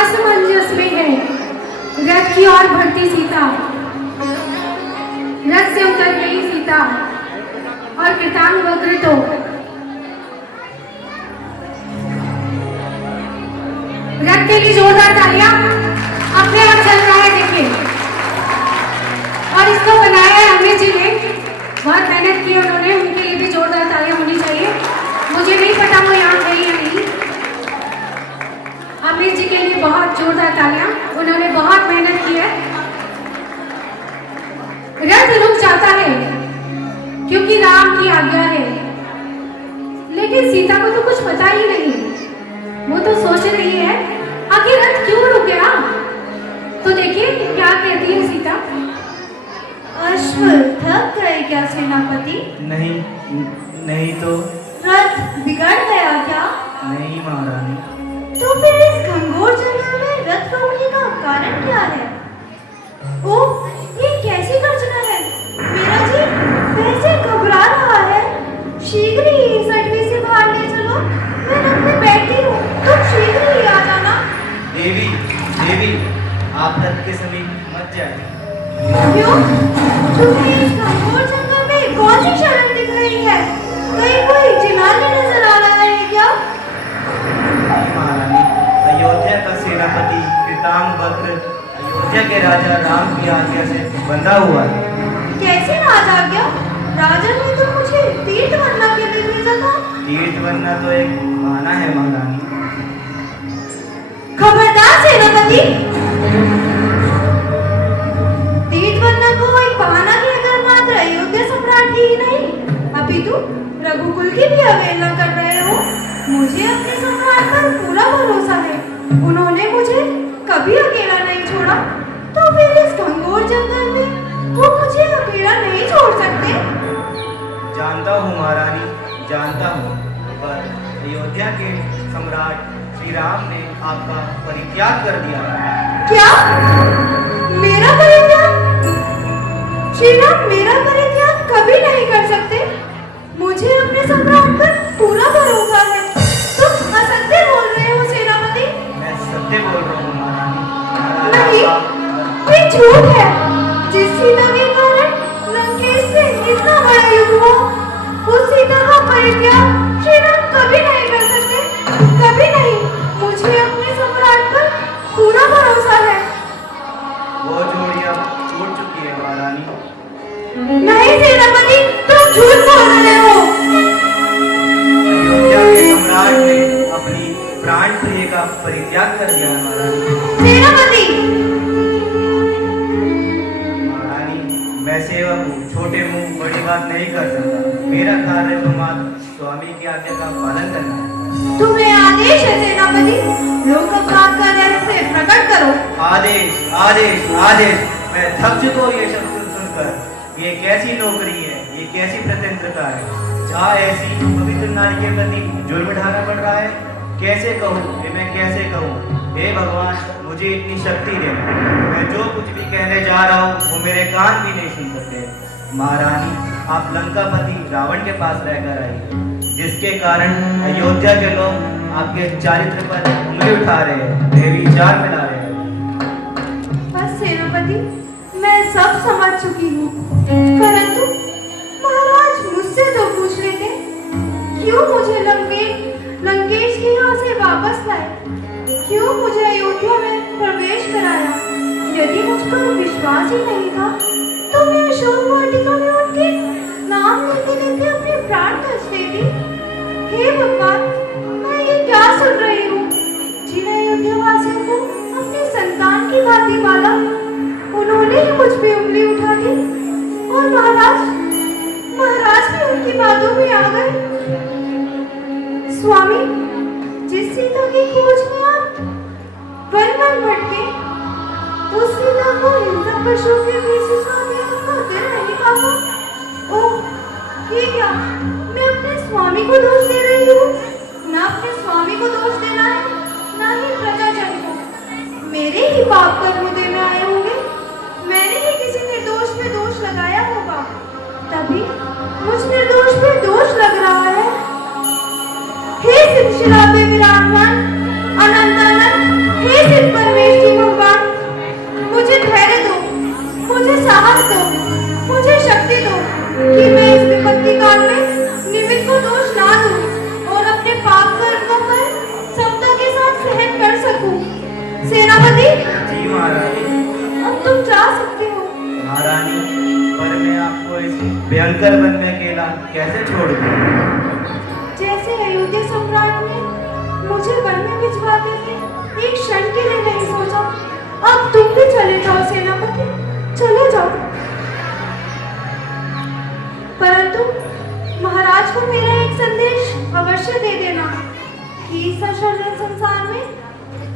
असमंजस में है। रथ की ओर बढ़ती सीता, रथ से उतर गई सीता, और कृतांगवक्र तो रथ के लिए जोरदार तालियां। अपने आप चल रहा है देखिए, और इसको बनाया है अमित जी ने, बहुत मेहनत की उन्होंने। उनके लिए भी जोरदार तालियां होनी चाहिए। मुझे नहीं पता वो यहाँ गई या नहीं। अमित जी के लिए बहुत जोरदार तालियां, उन्होंने बहुत मेहनत की है। रथ रुक जाता है क्योंकि राम की आज्ञा है, लेकिन सीता को तो कुछ पता ही नहीं। वो तो सोच रही है आखिर रथ क्यों रुक गया। तो देखिए क्या कहती है सीता। अश्व थक गए क्या सेनापति? नहीं तो रथ बिगड़ गया क्या? नहीं महारानी। तो फिर इस घनघोर जंगल में रथ रुकने का कारण क्या है? ओह, ये कैसी गर्जना है? मेरा जी वैसे घबरा रहा है। शीघ्र ही सटवी से बाहर ले चलो। मैं रथ में बैठी हूँ, तुम शीघ्र ही आ जाना। देवी आप रथ के समीप मत जाइए। क्यों? तुम्हें इस घनघोर जंगल में कौन सी शरण दिख रही है? कहीं कोई जिनाने के राजा राम की आज्ञा से बंधा हुआ है। कैसे राज आज्ञा? राजा ने तो मुझे तीर्थ बनना के लिए भेजा था। तीर्थ बनना तो एक बहाना है महारानी। खबरदार सेनापति, तीर्थ बनना को एक बहाना कहकर मात्र अयोध्या सम्राट की ही नहीं, अपितु रघुकुल की भी अवहेलना कर रहे हो। मुझे अपने सम्राट पर पूरा भरोसा है। उन्होंने मुझे कभी अकेला नहीं छोड़ा, तो फिर इस घंघोर जंगल में वो मुझे अकेला नहीं छोड़ सकते। जानता हूँ महारानी, जानता हूँ, पर अयोध्या के सम्राट श्री राम ने आपका परित्याग कर दिया है। क्या? मेरा परित्याग? श्री राम मेरा परित्याग कभी नहीं कर सकते। मुझे अपने सम्राट पर पूरा भरोसा है। तुम असत्य बोल रहे हो सेनापति। मैं सत्य बोल रहा हूँ महारानी। नहीं, ये झूठ है। जिस सीता के कारण लंकेश से इतना बड़ा युद्ध हुआ, उस सीता का परित्याग श्री राम कभी नहीं कर सकते, कभी नहीं। मुझे अपने सम्राट पर पूरा भरोसा है। वो जोड़ी अब टूट चुकी है महारानी। नहीं सेनापति, तुम झूठ बोल रहे हो। अयोध्या के सम्राट ने अपनी प्राण प्रिय का परित्याग कर दिया है महारानी। सेनापति, मैं सेवक हूँ, छोटे मुंह बड़ी बात नहीं कर सकता। मेरा कार्य तो मात्र स्वामी की आज्ञा का पालन करना है। तुम्हें आदेश है सेनापति, लोक अपराध का रहस्य प्रकट करो। आदेश, आदेश, आदेश। मैं थक चुका हूँ ये शब्द सुनकर। ये कैसी नौकरी है, ये कैसी स्वतंत्रता है, जहाँ ऐसी पवित्र नारी के प्रति जुर्म ढाना पड़ रहा है। कैसे कहूँ ये, मैं कैसे कहूँ? हे भगवान, मुझे इतनी शक्ति दे। मैं जो कुछ भी कहने जा रहा हूँ वो मेरे कान भी नहीं सुन सकते। महारानी, आप लंकापति रावण के पास रहकर आई, जिसके कारण अयोध्या के लोग आपके चारित्र पर उंगली उठा रहे हैं, बेविचार मिला रहे हैं। बस सेनापति, मैं सब समझ चुकी हूँ, परंतु महाराज मुझसे तो पूछ लेते, क्यों मुझे लंकेश के यहाँ से वापस लाए, क्यों मुझे अयोध्या में प्रवेश कराया? यदि मुझ पर विश्वास ही नहीं था, तो मैं अशोक वाटिका में उनके नाम लेते लेते अपने प्राण त्याग देती। हे भगवान, मैं ये क्या सुन रही हूँ? जिन अयोध्या वासियों को अपनी संतान की भांति पाला, उन्होंने ही मुझ पे उंगली उठा दी, और महाराज भी उनकी बातों में आ गए। स्वामी, जिस सीता की खोज में आप वन वन भटके, उस सीता को हिंसक पशुओं के बीच से आपका दिल नहीं पाता। ओह, ये क्या? मैं अपने स्वामी को दोष दे रही हूँ। ना अपने स्वामी को दोष देना है, ना ही प्रजाजन को। मेरे ही पाप कर्म उदय में आए होंगे। मैंने ही किसी निर्दोष पे दोष लगाया होगा, तभी मुझ निर्दोष पे दोष लग रहा है। हे शिला पे विराजमान अनंत अनंत, हे सिद्ध परमेश्वरी भगवान, मुझे धैर्य दो, मुझे साहस दो, मुझे शक्ति दो कि मैं इस विपत्ति काल में निमित्त को दोष ना दूं और अपने पाप कर्मों पर समता के साथ सहन कर सकूं। सेनापति जी महारानी, अब तुम जा सकते हो। महारानी, पर मैं आपको इस भयंकर वन में अकेला कैसे छोड़ दूं? जैसे अयोध्या सम्राट ने मुझे वन में भिजवाते थे, एक क्षण के लिए नहीं सोचा। अब तुम भी चले जाओ सेनापति, चले जाओ। परंतु महाराज को मेरा एक संदेश अवश्य दे देना कि इस अशरण संसार में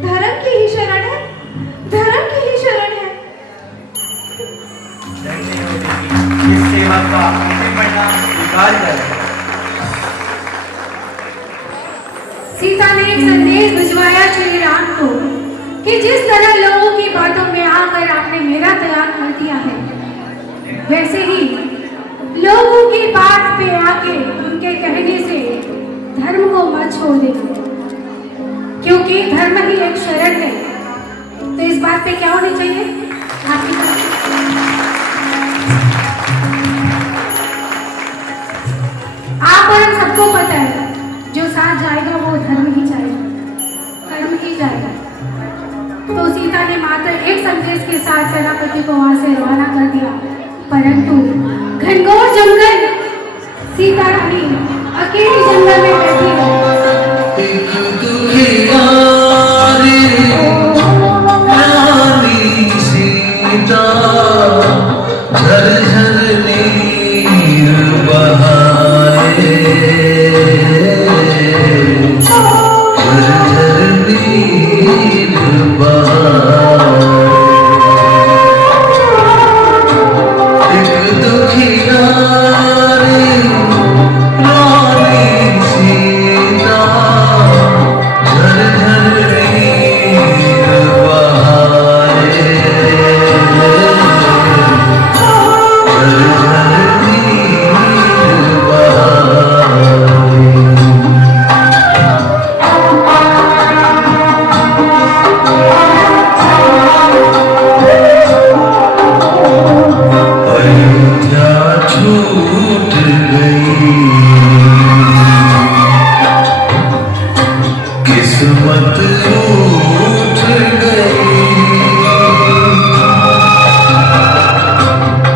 धर्म की ही शरण है, धर्म की ही शरण है। इस सेवा का अंतिम परिणाम स्वीकार कर। सीता ने एक संदेश भिजवाया श्री राम को कि जिस तरह लोगों की बातों में आकर आपने मेरा त्याग कर दिया है, वैसे ही लोगों की बात पे आके उनके कहने से धर्म को मत छोड़ देना, क्योंकि धर्म ही एक शरण है। तो इस बात पे क्या होनी चाहिए आपकी बात? आप और हम सबको पता है, जो साथ जाएगा वो धर्म ही जाएगा, कर्म ही जाएगा। तो सीता ने मात्र एक संदेश के साथ सेनापति को वहां से रवाना कर दिया, परंतु घनघोर जंगल, सीता रानी अकेली जंगल में बैठी है। एक दुखियारी रानी सीता झरझर नीर बहाए, झरझर नीर बहाए। एक दुखियारी रानी सीता झरझर नीर बहाए, झरझर नीर बहाए। अयोध्या छूट गई, किस्मत रूठ गई,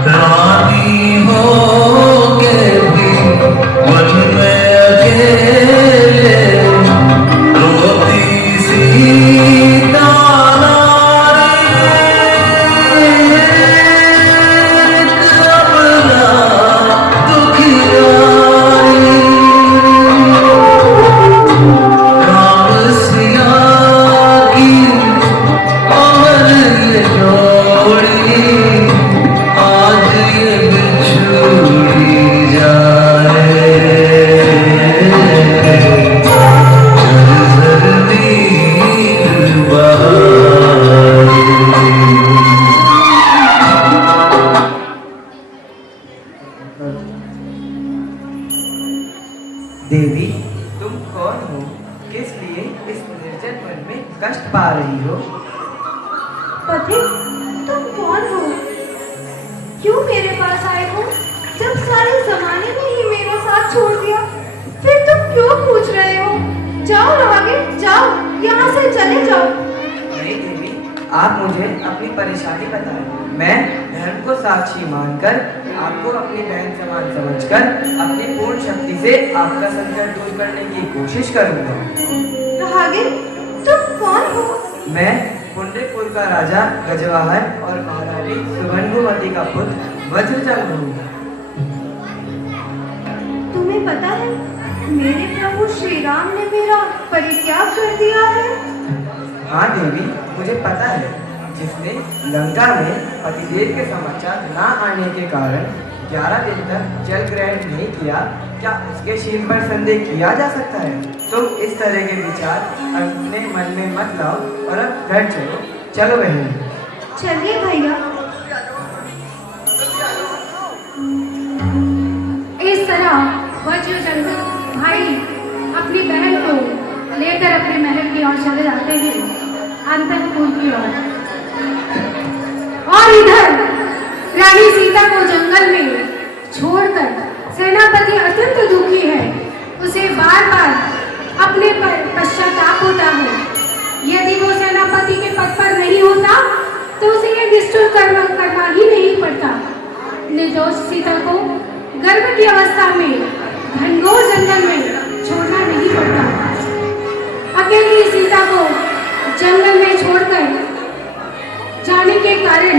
रानी हो के भी मन में अकेले रोती सीता नारी। कबला दुखियारी राम सिया की अमर ये जोड़ी, आज ये बिछुड़ी जाए, झरझर नीर बहाए। देवी, तुम कौन हो? किस लिए इस निर्जन वन में कष्ट पा रही हो? पथिक, तुम कौन हो? क्यों मेरे पास आए हो? जब सारे जमाने में ही मेरा साथ छोड़ दिया, फिर तुम क्यों पूछ रहे हो? जाओ आगे, जाओ, यहाँ से चले जाओ। नहीं देवी, आप मुझे अपनी परेशानी बताएं। मैं धर्म को साक्षी मानकर आपको अपनी बहन समान समझकर अपनी पूर्ण शक्ति से आपका संकट दूर करने की कोशिश करूंगा। आगे, तुम कौन हो? मैं पुंडरीपुर का राजा गजवाहर और महारानी सुगंधुमती का पुत्र वज्रजंग हूँ। तुम्हें पता है, मेरे प्रभु श्री राम ने मेरा परित्याग कर दिया है। हाँ देवी, मुझे पता है। जिसने लंका में पतिदेव के समाचार न आने के कारण 11 दिन तक जल ग्रहण नहीं किया, क्या उसके शील पर संदेह किया जा सकता है? तुम इस तरह के विचार अपने मन में मत लाओ और अब घर चलो। चलो बहन। चलिए भैया। इस तरह वज्रजंग भाई अपनी बहन को लेकर अपने महल की ओर चले जाते हैं, अंतःपुर की ओर। और इधर रानी सीता को जंगल में छोड़कर सेनापति अत्यंत दुखी है। उसे बार बार अपने पश्चाताप होता है। यदि वो सेनापति के पद पर नहीं होता तो उसे ये निष्ठुर कर्म करना ही नहीं पड़ता। निर्दोष सीता को गर्भ की अवस्था में घनघोर जंगल में छोड़ना नहीं पड़ता। अकेली सीता को जंगल में छोड़कर जाने के कारण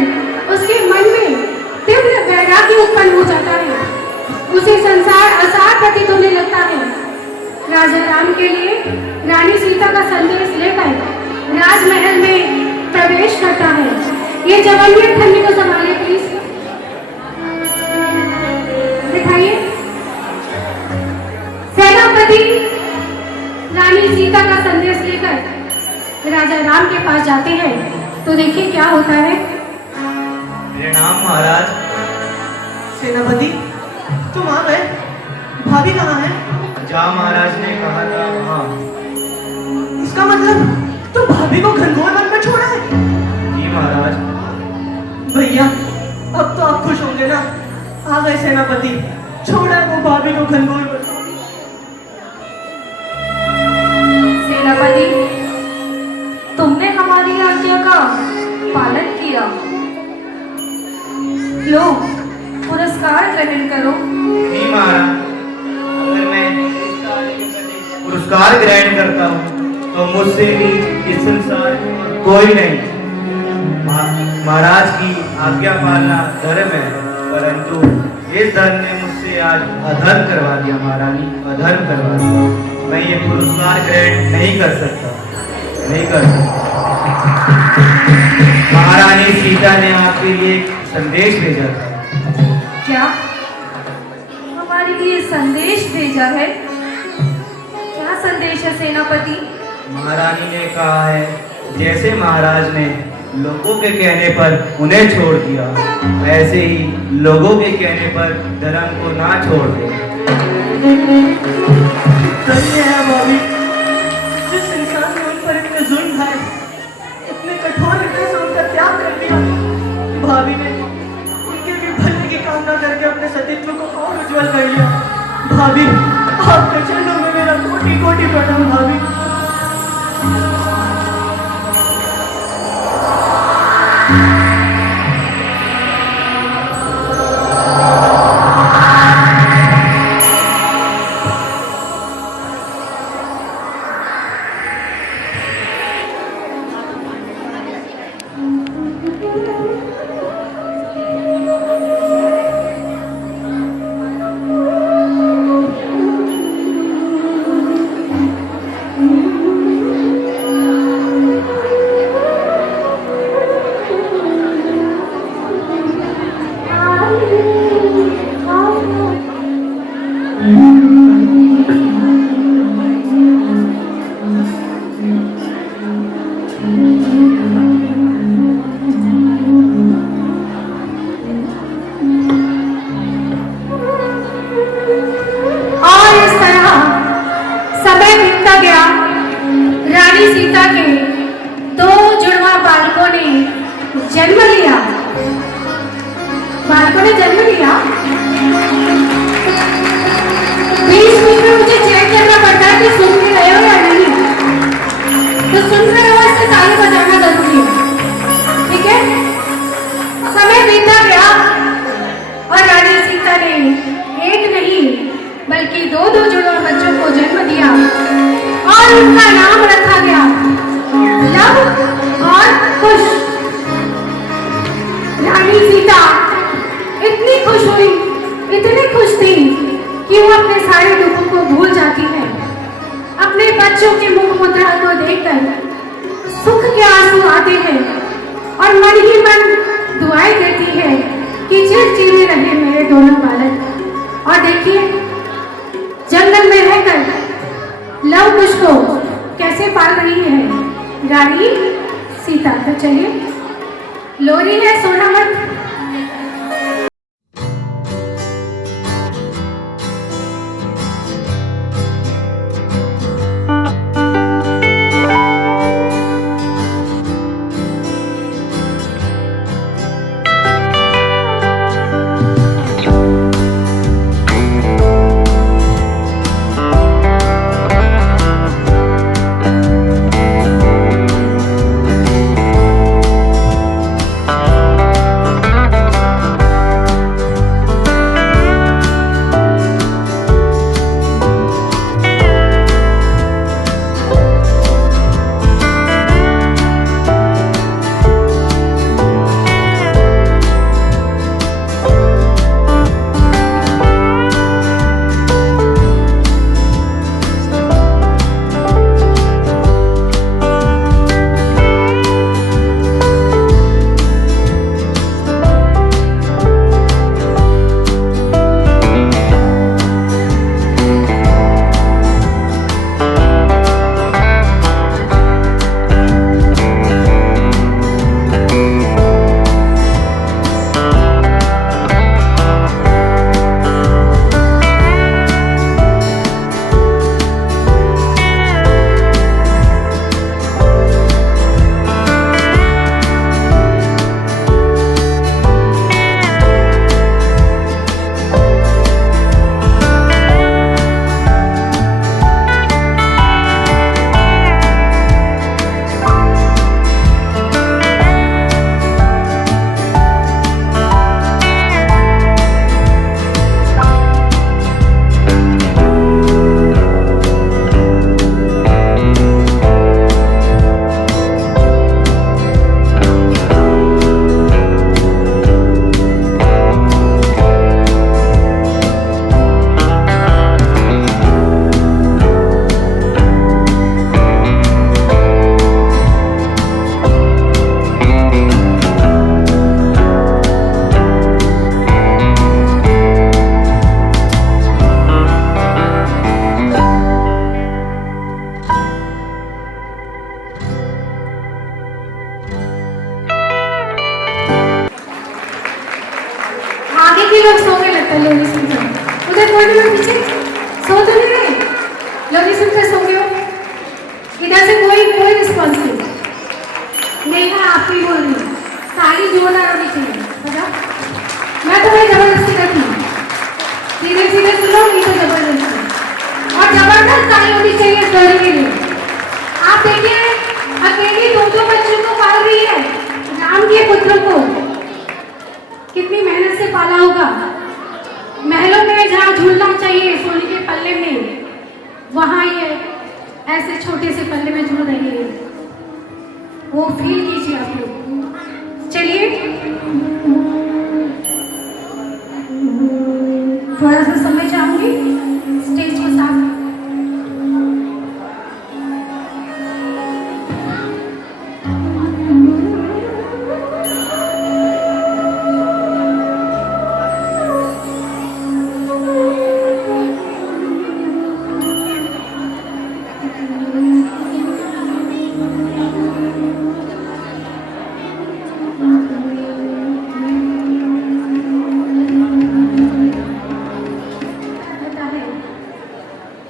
उसके मन में तीव्र वैराग्य उत्पन्न हो जाता है। उसे संसार असार प्रतीत होने लगता है। राजा राम के लिए रानी सीता का संदेश लेकर राजमहल में प्रवेश करता है। ये जवानिया ठंडी को संभालिए प्लीज, दिखाइए। सेनापति रानी सीता का संदेश लेकर राजा राम के पास जाते हैं तो देखिए क्या होता है। प्रणाम महाराज। सेनापति, तुम आ गए? भाभी कहाँ है? जहाँ महाराज ने कहा था वहाँ। इसका मतलब तुम भाभी को घनघोर वन में छोड़ा है? जी महाराज। भैया, अब तो आप खुश होंगे ना? आ गए सेनापति, छोड़ा है वो भाभी को घनघोर वन। सेनापति, तुमने हमारी आज्ञा का पालन किया। लो पुरस्कार ग्रहण करो। नहीं महाराज, अगर मैं पुरस्कार ग्रहण करता हूँ तो मुझसे भी इस संसार में कोई नहीं। महाराज की आज्ञा पालना धर्म है, परंतु इस धर्म ने मुझसे आज अधर्म करवा दिया। महारानी, अधर्म करवा दिया। मैं ये पुरस्कार ग्रहण नहीं कर सकता, नहीं कर सकता। महारानी सीता ने आपके लिए एक संदेश भेजा था। क्या हमारे लिए संदेश भेजा है? क्या संदेश है सेनापति? महारानी ने कहा है, जैसे महाराज ने लोगों के कहने पर उन्हें छोड़ दिया, वैसे ही लोगों के कहने पर धर्म को ना छोड़ दे। सही है भाभी, जिस इंसान ने उन पर इतने जुल्म ढाए, इतने कठोर हृदय से उनका त्याग कर दिया, भाभी ने उनके भी भले की कामना करके अपने सतीत्व को और उज्जवल कर लिया। भाभी, आपके चरणों में मेरा कोटि कोटि प्रणाम। भाभी, रानी सीता के दो जुड़वा बालकों ने जन्म लिया। बालकों ने जन्म लिया। बीच बीच में मुझे चेक करना पड़ता है कि सुन भी रहे हो या नहीं। तो सुन रहे हो, इससे ताली बजाना जरूरी है, ठीक है? समय बीता गया और रानी सीता ने एक नहीं बल्कि दो जुड़वा बच्चों को जन्म दिया और उनका नाम रखा गया लव और कुश। रानी सीता इतनी खुश हुई, इतनी खुश थी कि वो अपने सारे दुखों को भूल जाती है। अपने बच्चों के मुख मुद्रा को देखकर सुख के आंसू आते हैं और मन ही मन दुआएं देती है कि चिरजीवी रहे मेरे दोनों बालक। और देखिए, जंगल में रहकर लव कुश को कैसे पाल रही है रानी सीता। तो चलिए, लोरी है सोना मत। रिस्पॉन्सिव। नेहा आपकी बोल रही हूँ, ताली जोरदार होनी चाहिए, समझा? मैं तुम्हें जबरदस्ती करती हूँ, सीधे सीधे सुनो, नहीं तो जबरदस्ती, और जबरदस्त ताली होनी चाहिए इस घर के लिए। आप देखिए, अकेली दो बच्चों को पाल रही है, राम के पुत्र को कितनी मेहनत से पाला होगा। महलों में जहाँ झूलना चाहिए सोने के पल्ले में, वहाँ ये ऐसे छोटे से पल्ले में झूल रही है। वो फील कीजिए आप लोग। चलिए थोड़ा सा समय चाहूंगी स्टेज को साफ।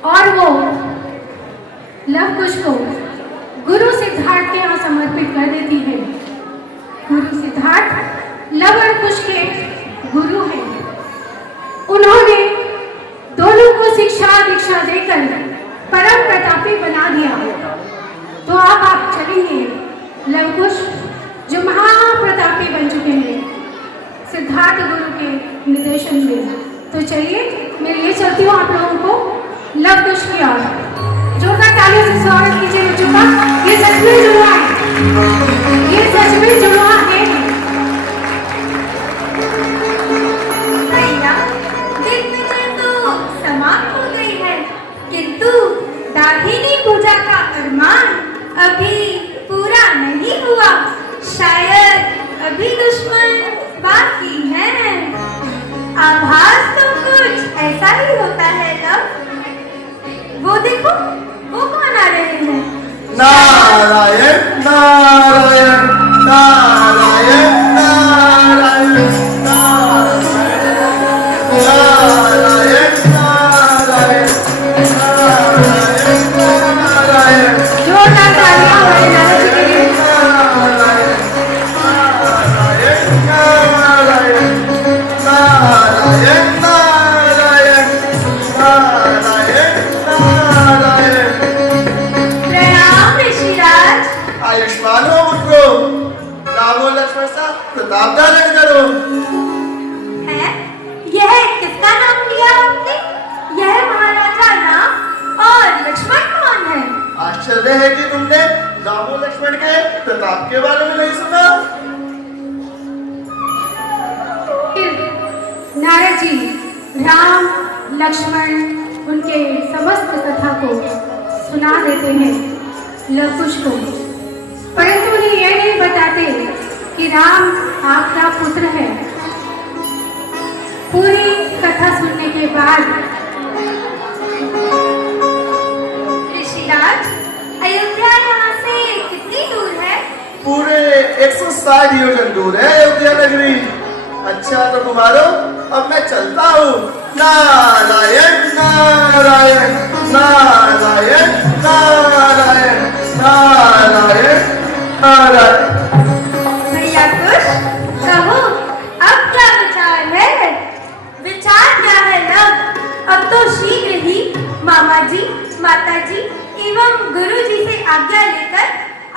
और वो लव कुश को गुरु सिद्धार्थ के यहाँ समर्पित कर देती है। गुरु सिद्धार्थ लव और कुश के गुरु हैं। उन्होंने दोनों को शिक्षा दीक्षा देकर परम प्रतापी बना दिया। तो अब आप चलेंगे लव कुश जो महाप्रतापी बन चुके हैं सिद्धार्थ गुरु के निर्देशन में। तो चलिए मैं ये चलती हूँ आप लोगों को लव कुश की ओर। जोरदार तालियों से स्वागत कीजिए बच्चों का। ये सच में जुड़वा है, ये सच में जुड़वा है। भैया दिग्विजय तो समाप्त हो गई है, किंतु दाहिनी पूजा का अरमान अभी पूरा नहीं हुआ। शायद अभी दुश्मन बाकी है। आभास तो कुछ ऐसा ही होता है लव। वो देखो, वो कौन आ रहे हैं? नारायण नारायण नारायण नारायण नारायण नारायण नारायण नारायण नारायण। जोरदार तालियां हमारे नाना जी के लिए। नारायण नारायण नारायण नारायण नारायण नारायण। प्रणाम ऋषिराज। आयुष्मान हो मुझको, रामो लक्ष्मण सा प्रताप धारण करो। है यह किसका नाम लिया आपने? यह महाराजा राम और लक्ष्मण कौन है? आश्चर्य है कि तुमने रामो लक्ष्मण के प्रताप के बारे में नहीं सुना। नारद जी राम लक्ष्मण उनके समस्त कथा को सुना देते हैं लव कुश को, परंतु उन्हें यह नहीं बताते कि राम आपका पुत्र है। पूरी कथा सुनने के बाद ऋषिराज अयोध्या यहाँ से कितनी दूर है? पूरे 160 योजन दूर है अयोध्या नगरी। अच्छा तो कुमारो, अब मैं चलता हूँ। नारायण नारायण नारायण नारायण नारायण नारायण। भैया कुश कहो, अब क्या विचार है? विचार क्या है लव? अब तो शीघ्र ही मामा जी, माता जी एवं गुरु जी से आज्ञा लेकर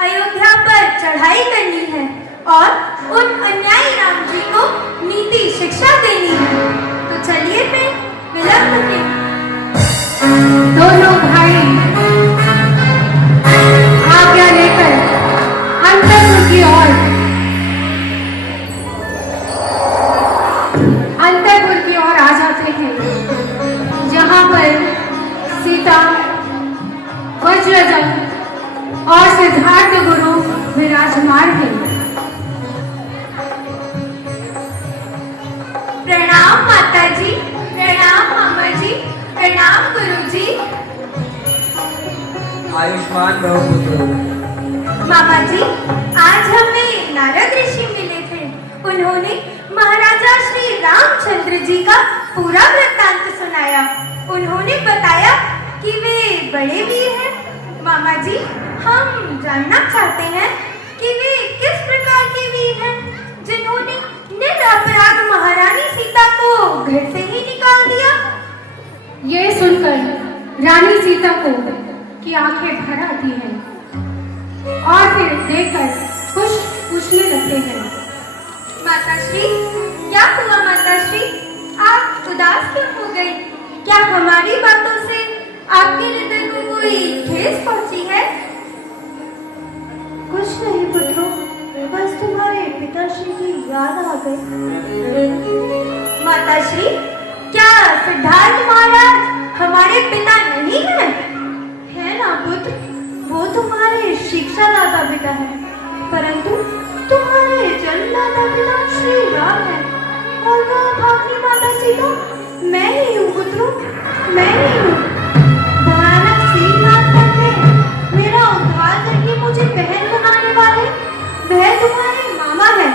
अयोध्या पर चढ़ाई करनी है और उन अन्यायी राम जी को नीति शिक्षा देनी है। तो चलिए फिर विलंब के दोनों भाई आज्ञा लेकर अंतपुर की ओर आ जाते हैं, जहां पर सीता वज्रजन और सिद्धार्थ गुरु विराजमान हैं। प्रणाम माता जी, प्रणाम मामा जी, प्रणाम गुरु जी। आयुष्मान भव पुत्र। मामा जी आज हमें नारद ऋषि मिले थे। उन्होंने महाराजा श्री रामचंद्र जी का पूरा वृत्तांत सुनाया। उन्होंने बताया कि वे बड़े वीर हैं। मामा जी हम जानना चाहते हैं कि वे किस प्रकार के वीर हैं जिन्होंने निरपराध महारानी सीता को घर से ही निकाल दिया। ये सुनकर रानी सीता को की आंखें भर आती हैं और फिर देखकर कुछ पूछने लगते हैं। माताश्री, क्या हुआ माताश्री? आप उदास क्यों हो गई? क्या हमारी बातों से आपके हृदय को कोई ठेस पहुंची है? कुछ नहीं पुत्रों, बस तुम्हारे पिताश्री की याद आ गई। माताश्री, क्या सिद्धार्थ महाराज हमारे पिता नहीं है? है ना पुत्र, वो तुम्हारे शिक्षादाता पिता है, परंतु तुम्हारे जन्मदाता पिता श्री राम है और वह भाग्य माता सीता मैं ही हूँ पुत्रों, मैं ही हूँ। भयानक सीनाथ में मेरा उद्धार करके मुझे बहन बनाने वाले वह तुम्हारे मामा है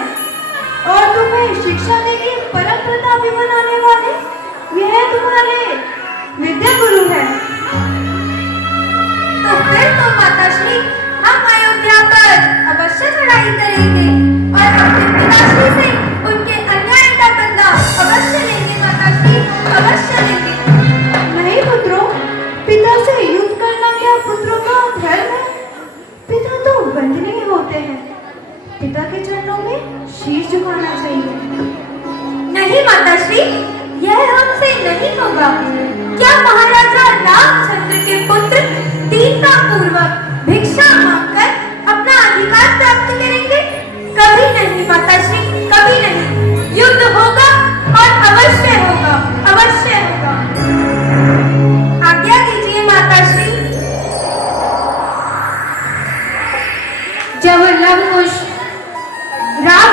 और तुम्हें शिक्षा देके परम प्रताप भी बनाने वाले वह तुम्हारे विद्या गुरु है। तो फिर तो माताश्री हम अयोध्या पर अवश्य चढ़ाई करेंगे और अपने पिताश्री से उनके अन्याय का बदला अवश्य लेंगे माताश्री, अवश्य लेंगे। नहीं पुत्रों, पिता से युद्ध करना क्या पुत्रों का धर्म है? पिता तो वंदनीय होते हैं, पिता के चरणों में शीश झुकाना चाहिए। नहीं माताश्री, यह हमसे नहीं होगा। क्या महाराजा रामचंद्र के पुत्र दीनता पूर्वक भिक्षा मांगकर अपना अधिकार प्राप्त करेंगे? कभी नहीं माताश्री, कभी नहीं। युद्ध होगा और अवश्य होगा, अवश्य होगा। आज्ञा दीजिए माताश्री। जब लव कुश राम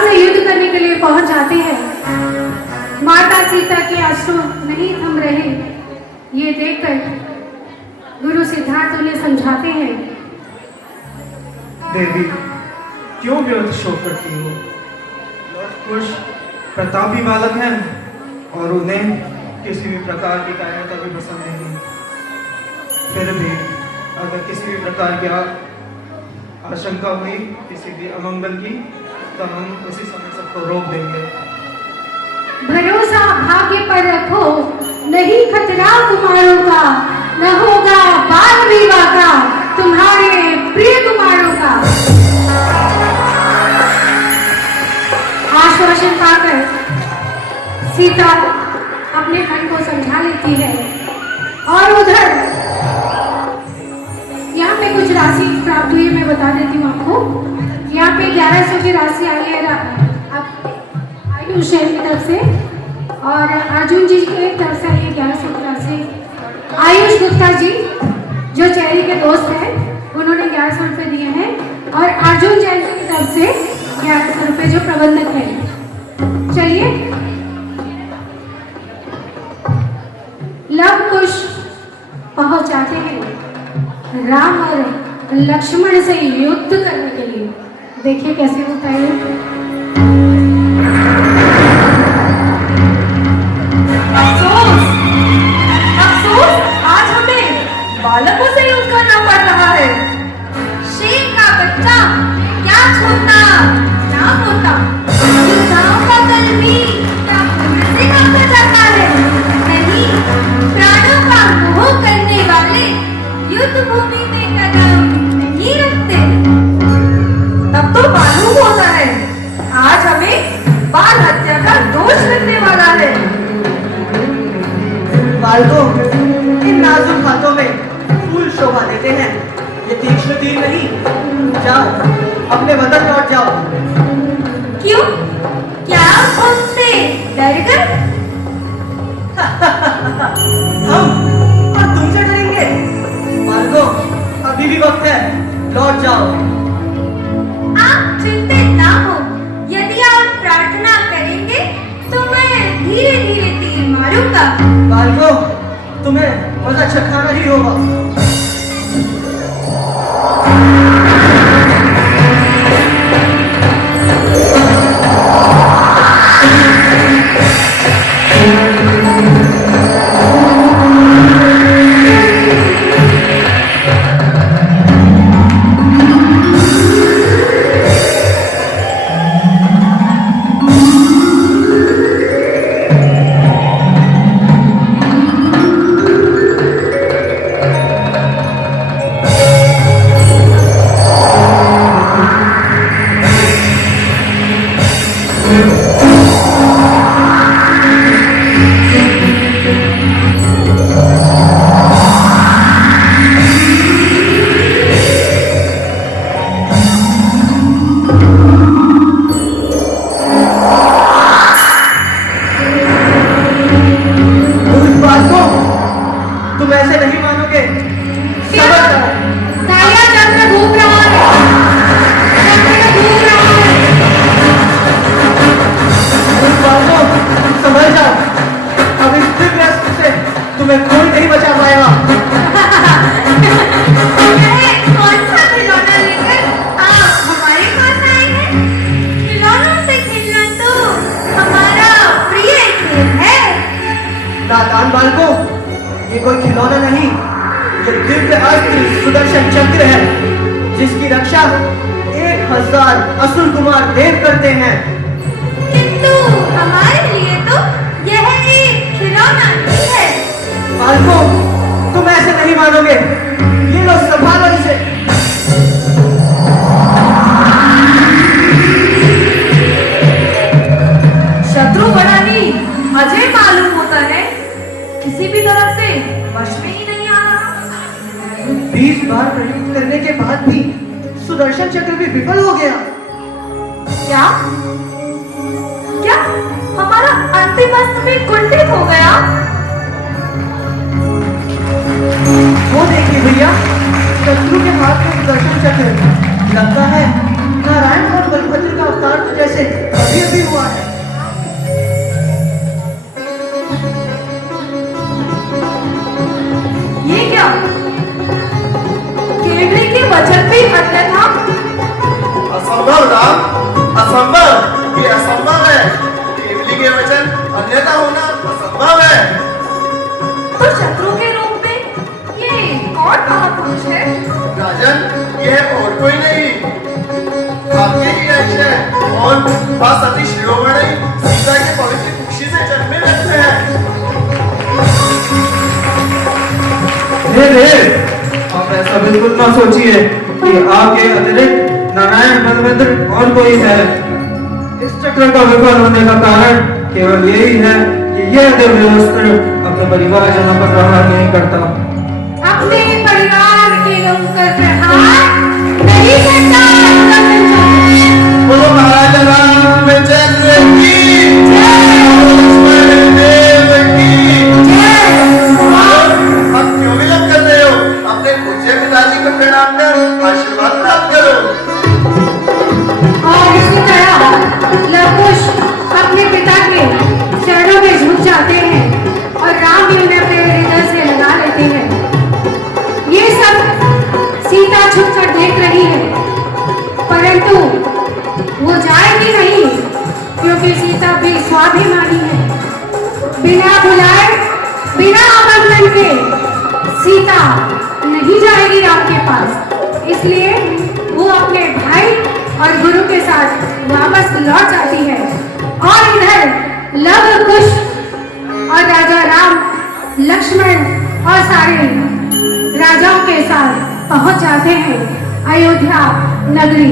से युद्ध करने के लिए पहुंच जाते हैं, माता सीता के अश्रु नहीं थम रहे। ये देखकर गुरु सिद्धार्थ उन्हें समझाते हैं। देवी, क्यों व्यर्थ शोक करती हो? कुछ प्रतापी बालक हैं और उन्हें किसी भी प्रकार की कायरता भी पसंद नहीं। फिर भी अगर किसी भी प्रकार की आशंका हुई, किसी भी अमंगल की, तो हम उसी समय सबको रोक देंगे। भरोसा भाग्य पर रखो, नहीं खतरा कुमारों का, न होगा बाल विवाह का तुम्हारे प्रिय कुमारों का। आश्वासन पाकर सीता अपने मन को समझा लेती है और उधर यहाँ पे कुछ राशि प्राप्त हुई, मैं बता देती हूँ आपको। यहाँ पे 1100 की राशि आई है आयुष की तरफ से और अर्जुन जी की तरफ से आई है 1100 की राशि। आयुष गुप्ता जी जो चेरी के दोस्त हैं, उन्होंने 1100 रुपये दिए हैं और अर्जुन जैन जी की तरफ से 1100 रुपये जो प्रबंधक है। चलिए, लव कुश पहुंच जाते हैं राम और लक्ष्मण से युद्ध करने के लिए। देखिए कैसे होता है। अफसोस, आज हमें बालकों से युद्ध करना पड़ रहा है। शेर का बच्चा क्या छोटा ना मोटा, योद्धाओं का बल भी क्या पुण्य से काटा जाता है? नहीं, प्राणों का मोह करने वाले युद्ध भूमि में कदम नहीं रखते। तब तो मालूम होता है आज हमें बाल हत्या का दोष लगने वाला है। बालकों, इन नाजुक हाथों में फूल शोभा देते हैं, ये तीक्ष्ण तीर नहीं। जाओ, अपने वतन लौट जाओ। क्यों? क्या आप उनसे डर गए? हम और तुमसे डरेंगे? बालकों, अभी भी वक्त है, लौट जाओ। आप चिंतित ना हो, यदि आप प्रार्थना करेंगे तो मैं धीरे धीरे तीर मारूंगा। बालकों, तुम्हें मजा चखाना ही होगा। कोई खिलौना नहीं, ये दिव्य अस्त्र सुदर्शन चक्र है, जिसकी रक्षा 1000 असुर कुमार देव करते हैं। किंतु हमारे लिए तो यह एक खिलौना नहीं है। मालको, तुम ऐसे नहीं मानोगे। ये लो, संभालो इसे। शत्रु बड़ा ही अजय मालूम होता है, किसी भी तरह से वश में ही नहीं आ रहा। 20 बार प्रयोग करने के बाद भी सुदर्शन चक्र भी विफल हो गया। क्या क्या हमारा अंतिम अस्त्र भी कुंठित हो गया? वो देखिए भैया, शत्रु के हाथ में सुदर्शन चक्र। लगता है नारायण और बलभद्र का अवतार तो जैसे अभी अभी हुआ है। ये क्या? केवड़ी के वचन भी अन्यथा? असंभव राम, असंभव, ये असंभव है। केवली के वचन अन्यथा होना असंभव है। तो शत्रु के रूप में ये कौन महापुरुष है? राजन, यह और कोई नहीं, आपके ही अंश है और बस अति शिरोमणि सीता के पवित्र कुक्षी से जन्मे रहते हैं। आप ऐसा बिल्कुल ना सोचिए कि आपके अतिरिक्त नारायण बलभद्र और कोई है। इस चक्र का विफल होने का कारण केवल यही है कि यह दिव्य अस्त्र अपने परिवार जनों पर प्रहार नहीं करता। अपने परिवार के लोगों पर प्रहार नहीं करता। बोलो महाराजा रामचंद्र की लक्ष्मण देव की अब क्यों विलंब कर रहे हो? अपने पूज्य पिताजी को प्रणाम कर आशीर्वाद प्राप्त करो। और इसी तरह लवकुश अपने पिता के चरणों में झुक जाते हैं और राम भी उन्हें अपने हृदय से लगा लेते हैं। ये सब सीता छुप कर देख रही है, परंतु वो जाएगी नहीं, क्योंकि सीता भी स्वाभिमानी है। बिना बुलाए, बिना आमंत्रण के सीता नहीं जाएगी राम के पास। इसलिए वो अपने भाई और गुरु के साथ वापस लौट जाती है। और इधर लव कुश और राजा राम, लक्ष्मण और सारे राजाओं के साथ पहुंच जाते हैं अयोध्या नगरी।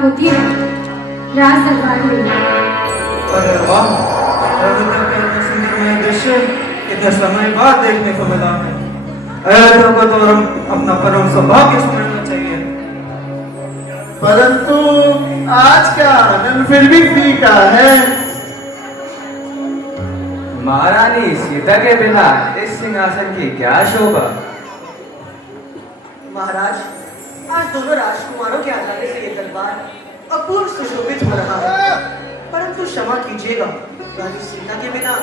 होती है राज दरबार में। अरे वाह, रविंद्र के संगीतमय दृश्य इतने समय बाद देखने को मिला है। अयोध्या को तो अपना परम सौभाग्य समझना चाहिए। परंतु आज का आनंद फिर भी फीका है। महारानी सीता के बिना इस सिंहासन की क्या शोभा। महाराज, आज दोनों राजकुमारों के आने से ये दरबार दरबार अपूर्व सुशोभित हो रहा है, परंतु क्षमा कीजिएगा, रानी सीता के बिना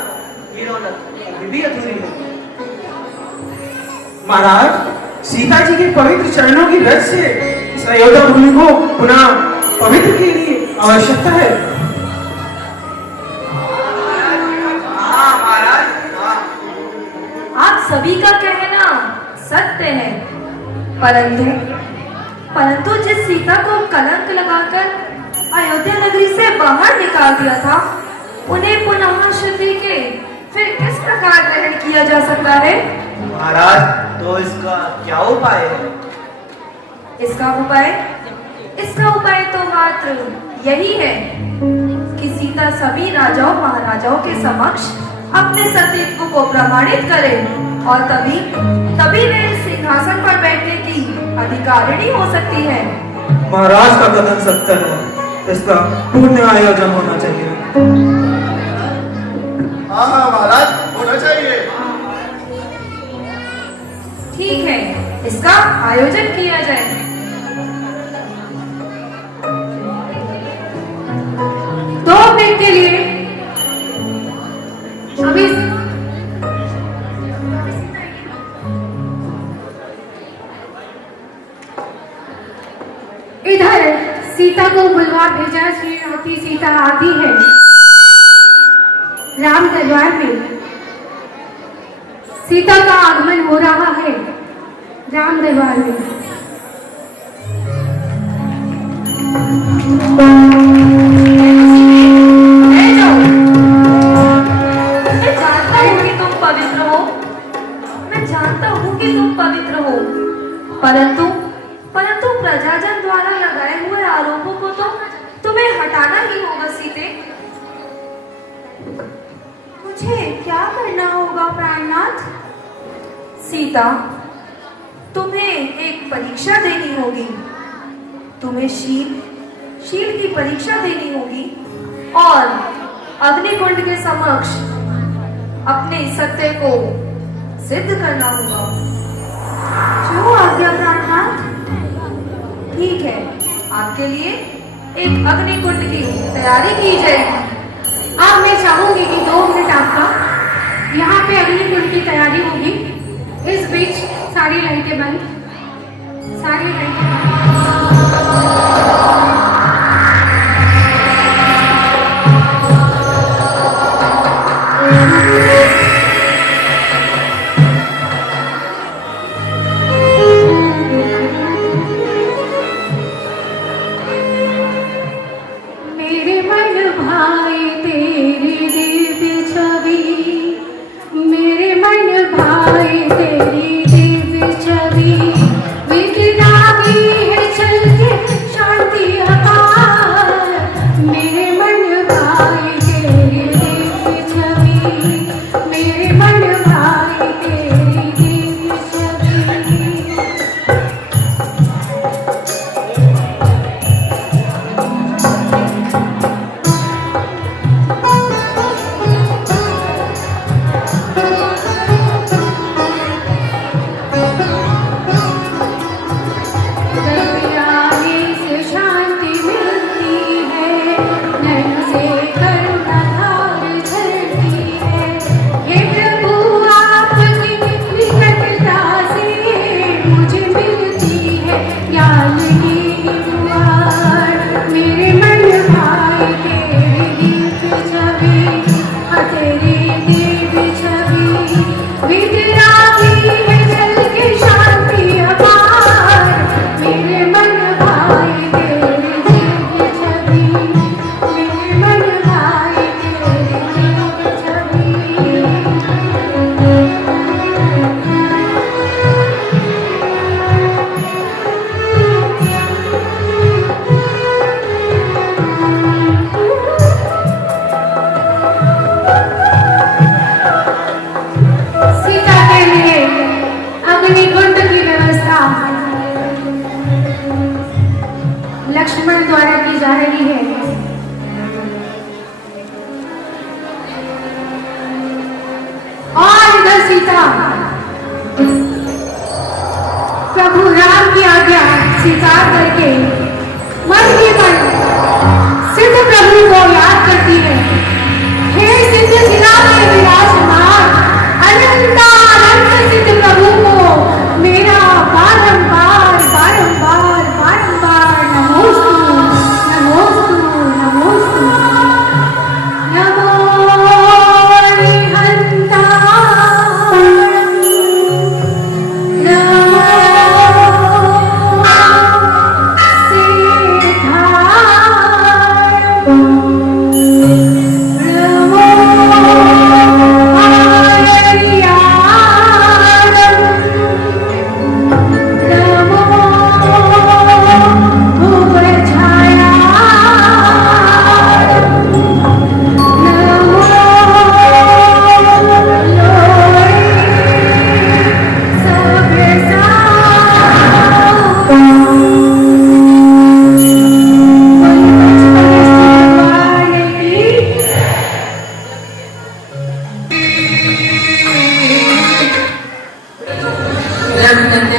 ये रौनक अभी भी अधूरी है। महाराज, सीता जी के पवित्र चरणों की रज से इस अयोध्या भूमि को पुनः पवित्र के लिए आवश्यकता है। हाँ महाराज, हाँ। आप सभी का कहना सत्य है, परंतु जिस सीता को कलंक लगाकर अयोध्या नगरी से बाहर निकाल दिया था, उन्हें पुनः शुद्धि के फिर किस प्रकार ग्रहण किया जा सकता है? महाराज, तो इसका क्या उपाय है? इसका उपाय तो मात्र यही है कि सीता सभी राजाओं महाराजाओं के समक्ष अपने सतीत्व को प्रमाणित करे, और तभी वे सिंहासन पर बैठने की अधिकारिणी हो सकती है। महाराज का कथन सत्य है, इसका पूर्ण आयोजन होना चाहिए। हाँ हाँ महाराज, होना चाहिए। ठीक है, इसका आयोजन किया जाए। 2 मिनट के लिए अभी इधर सीता को बुलवा भेजा। श्रीमती सीता आती है राम दरबार में। सीता का आगमन हो रहा है राम दरबार में। परंतु प्रजाजन द्वारा लगाए हुए आरोपों को तो तुम्हें हटाना ही होगा सीते। मुझे क्या करना होगा प्राणनाथ? सीता, तुम्हें एक परीक्षा देनी होगी। तुम्हें शील की परीक्षा देनी होगी और अग्निकुंड के समक्ष अपने सत्य को सिद्ध करना होगा। जो आज्ञा प्राणनाथ। ठीक है, आपके लिए एक अग्निकुंड की तैयारी की जाएगी। अब मैं चाहूंगी कि 2 मिनट आपका यहाँ पे अग्निकुंड की तैयारी होगी। इस बीच सारी लाइटें बंद, सारी लाइटें बंद। मेरे मन भाए तेरी दिव्य छवि, मेरे मन भाए तेरी दिव्य छवि, विकरागी है चलती शांति अपार। मेरे मन भाए तेरी दिव्य छवि, मेरे मन भाए तेरी दिव्य छवि। दरमियाने से शांति मिलती है, नैन से करुणा धार झरती है। हे प्रभु आपकी निकटता से मुझे मिलती है ज्ञान की दुआर। मेरे मन भाए तेरी दिव्य छवि, हाँ तेरी दिव्य छवि, विकरागी है जल के शांति अपार। मेरे मन भाए तेरी दिव्य छवि, मेरे मन भाए तेरी दिव्य छवि। सीता के लिए अग्निकुंड की व्यवस्था लक्ष्मण द्वारा की जा रही है। और इधर सीता प्रभु राम की आज्ञा स्वीकार करके मन ही मन सिद्ध प्रभु को याद करती है। हे सिद्ध शिला में विराजमान अनंत सिद्ध प्रभु को मेरा बारंबार बारंबार बारंबार नमोस्तु नमोस्तु नमोस्तु। नमो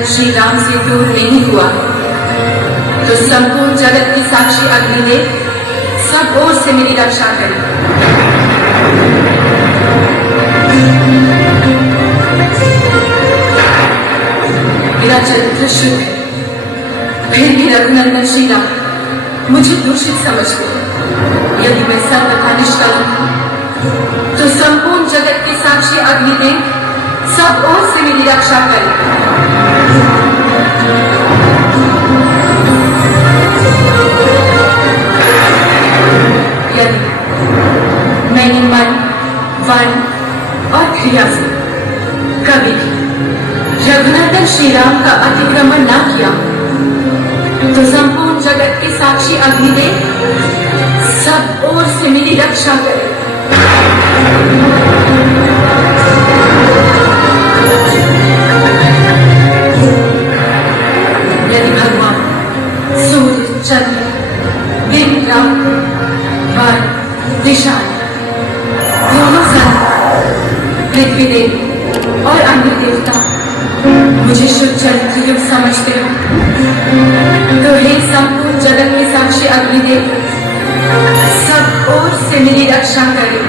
श्री राम से दूर नहीं हुआ तो संपूर्ण जगत की साक्षी अग्निदेव सब ओर से मेरी रक्षा करे। मेरा चरित्र शुद्ध है, फिर भी रघुनंदन श्री राम मुझे दूषित समझते। यदि मैं सर्वथा निष्कलंक हूं तो संपूर्ण जगत की साक्षी अग्निदेव सब ओर से मेरी रक्षा करे। यदि मैंने मन वन और क्रिया से कभी भी रघुनंदन श्री राम का अतिक्रमण न किया तो संपूर्ण जगत के साक्षी अग्निदेव सब ओर से मेरी रक्षा करे। यदि भगवान सूर्य चंद्र दिन रात वन दिशा दोनों सन पृथ्वी देवी और अन्य देवता मुझे शुद्ध चरित्र युक्त समझते हो तो हे संपूर्ण जगत के साक्षी अग्निदेव सब ओर से मेरी रक्षा करे।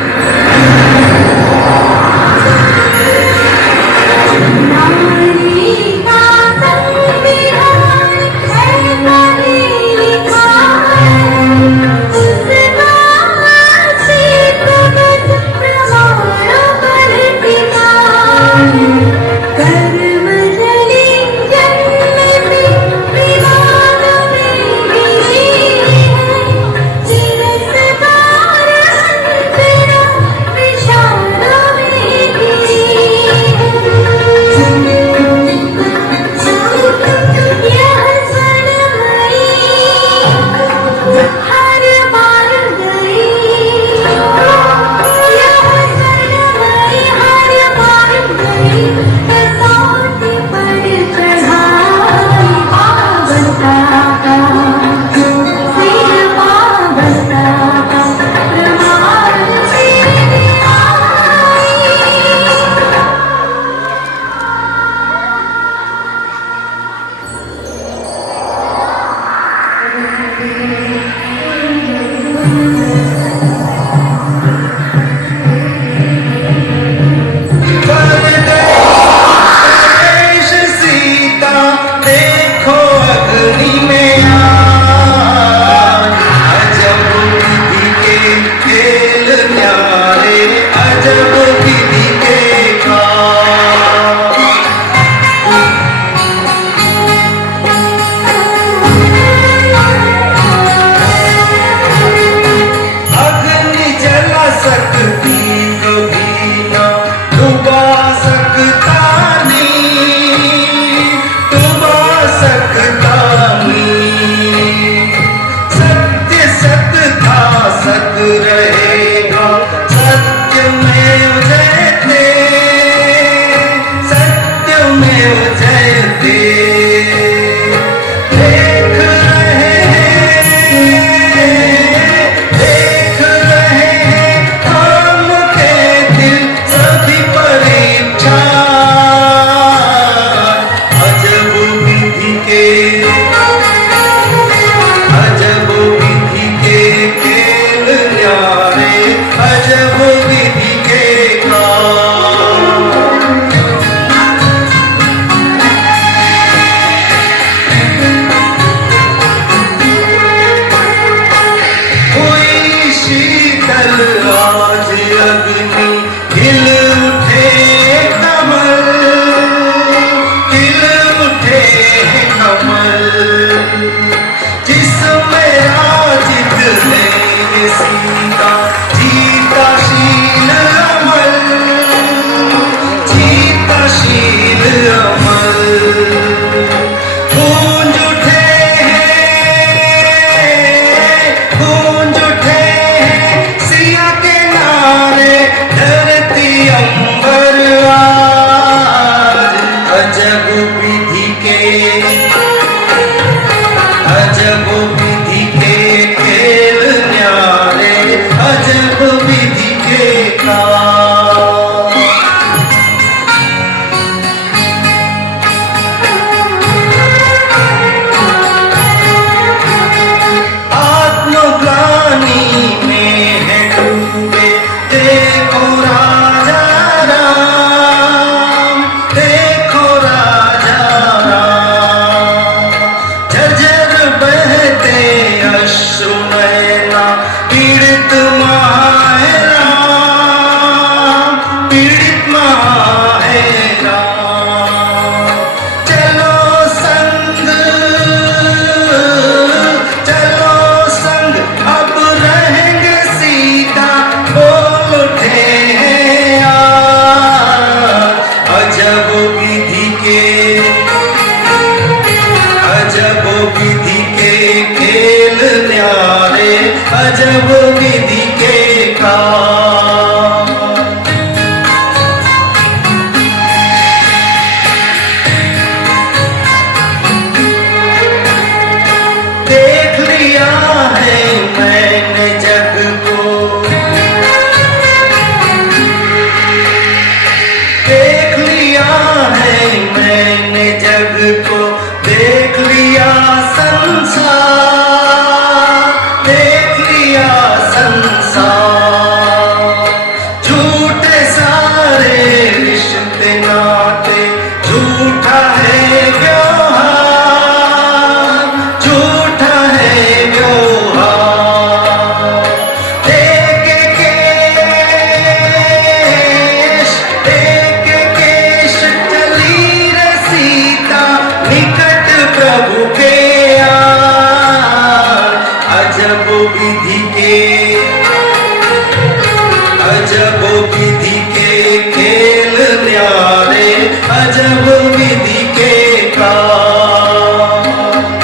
अजब विधि के काम,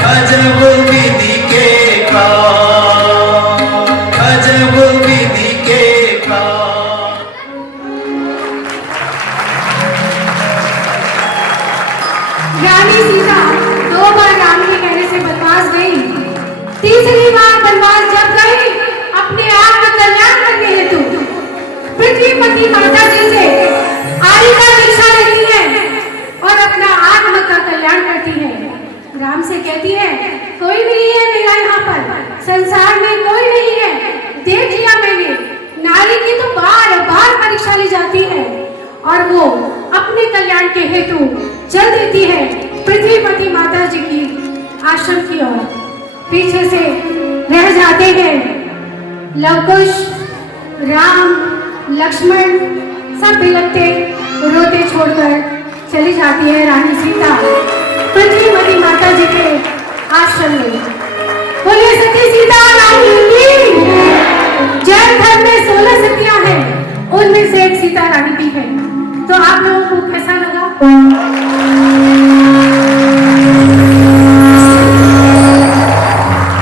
अजब विधि के काम, अजब विधि के काम। रानी सीता 2 बार राम के कहने से बनवास गई। तीसरी बार बनवास जब गई अपने आप का कल्याण करने हेतु पृथ्वीपति माता जी से आयु का दीक्षा लेती है और अपना आत्म का कल्याण करती है। राम से कहती है कोई नहीं है मेरा यहाँ पर, संसार में कोई नहीं है। देख लिया मैंने, नारी की तो बार बार परीक्षा ली जाती है और वो अपने कल्याण के हेतु चल देती है पृथ्वीपति माता जी की आश्रम की ओर। पीछे से रह जाते हैं लवकुश, राम, लक्ष्मण, सब बिलखते रोते छोड़कर चली जाती है रानी सीता पृथ्वीपति माता जी के आश्रम में। बोलिए सती सीता रानी की। जैन धर्म में 16 सतियां हैं, उनमें से एक सीता रानी भी है। तो आप लोगों को कैसा लगा?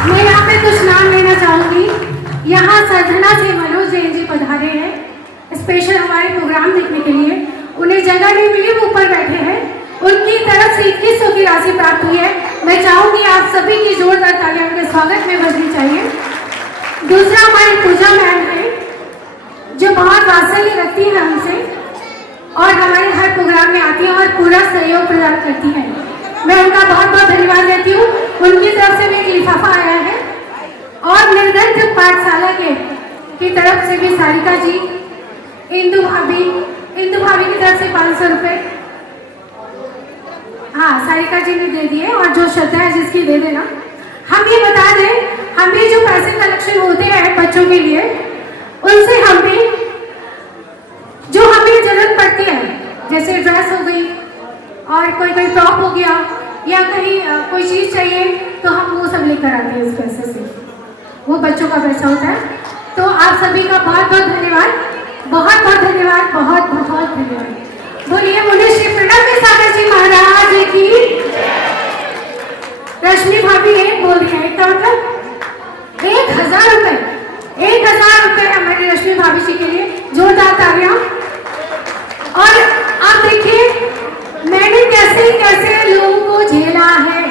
मैं यहाँ पे कुछ नाम लेना चाहूंगी। यहाँ साधना से मनोज जैन जी पधारे हैं स्पेशल हमारे प्रोग्राम देखने के लिए। उन्हें जगह नहीं मिली, वो ऊपर बैठे हैं। उनकी तरफ से 2100 की राशि प्राप्त हुई है। मैं चाहूंगी आप सभी की जोरदार तालियां उनके स्वागत में बजनी चाहिए। दूसरा हमारी पूजा मैम है जो बहुत वात्सल्य रखती है हमसे और हमारे हर प्रोग्राम में आती है और पूरा सहयोग प्रदान करती है। मैं उनका बहुत बहुत धन्यवाद देती हूँ। उनकी तरफ से भी एक लिफाफा आया है और निर्धन पाठशाला की तरफ से भी सारिका जी, इंदु भाभी की तरफ से 500 रुपए हाँ सारिका जी ने दे दिए और जो श्रद्धा है जिसकी दे देना। हम ये बता दें, हम भी जो पैसे कलेक्शन होते हैं बच्चों के लिए, उनसे हम भी जो हमें जरूरत पड़ती है जैसे ड्रेस हो गई और कोई टॉप हो गया या कहीं कोई चीज चाहिए तो हम वो सब लेकर आते हैं उस पैसे से। वो बच्चों का पैसा होता है। तो आप सभी का बहुत बहुत धन्यवाद, बहुत बहुत धन्यवाद, बहुत बहुत धन्यवाद। बोलिए बोलिए श्री प्रणव सागर जी महाराज की। रश्मि भाभी एक बोल रही है, इसका मतलब 1000 रुपए, 1000 रुपए हमारी रश्मि भाभी जी के लिए। जोरदार तालियां। और आप देखिए मैंने कैसे कैसे लोगों को झेला है,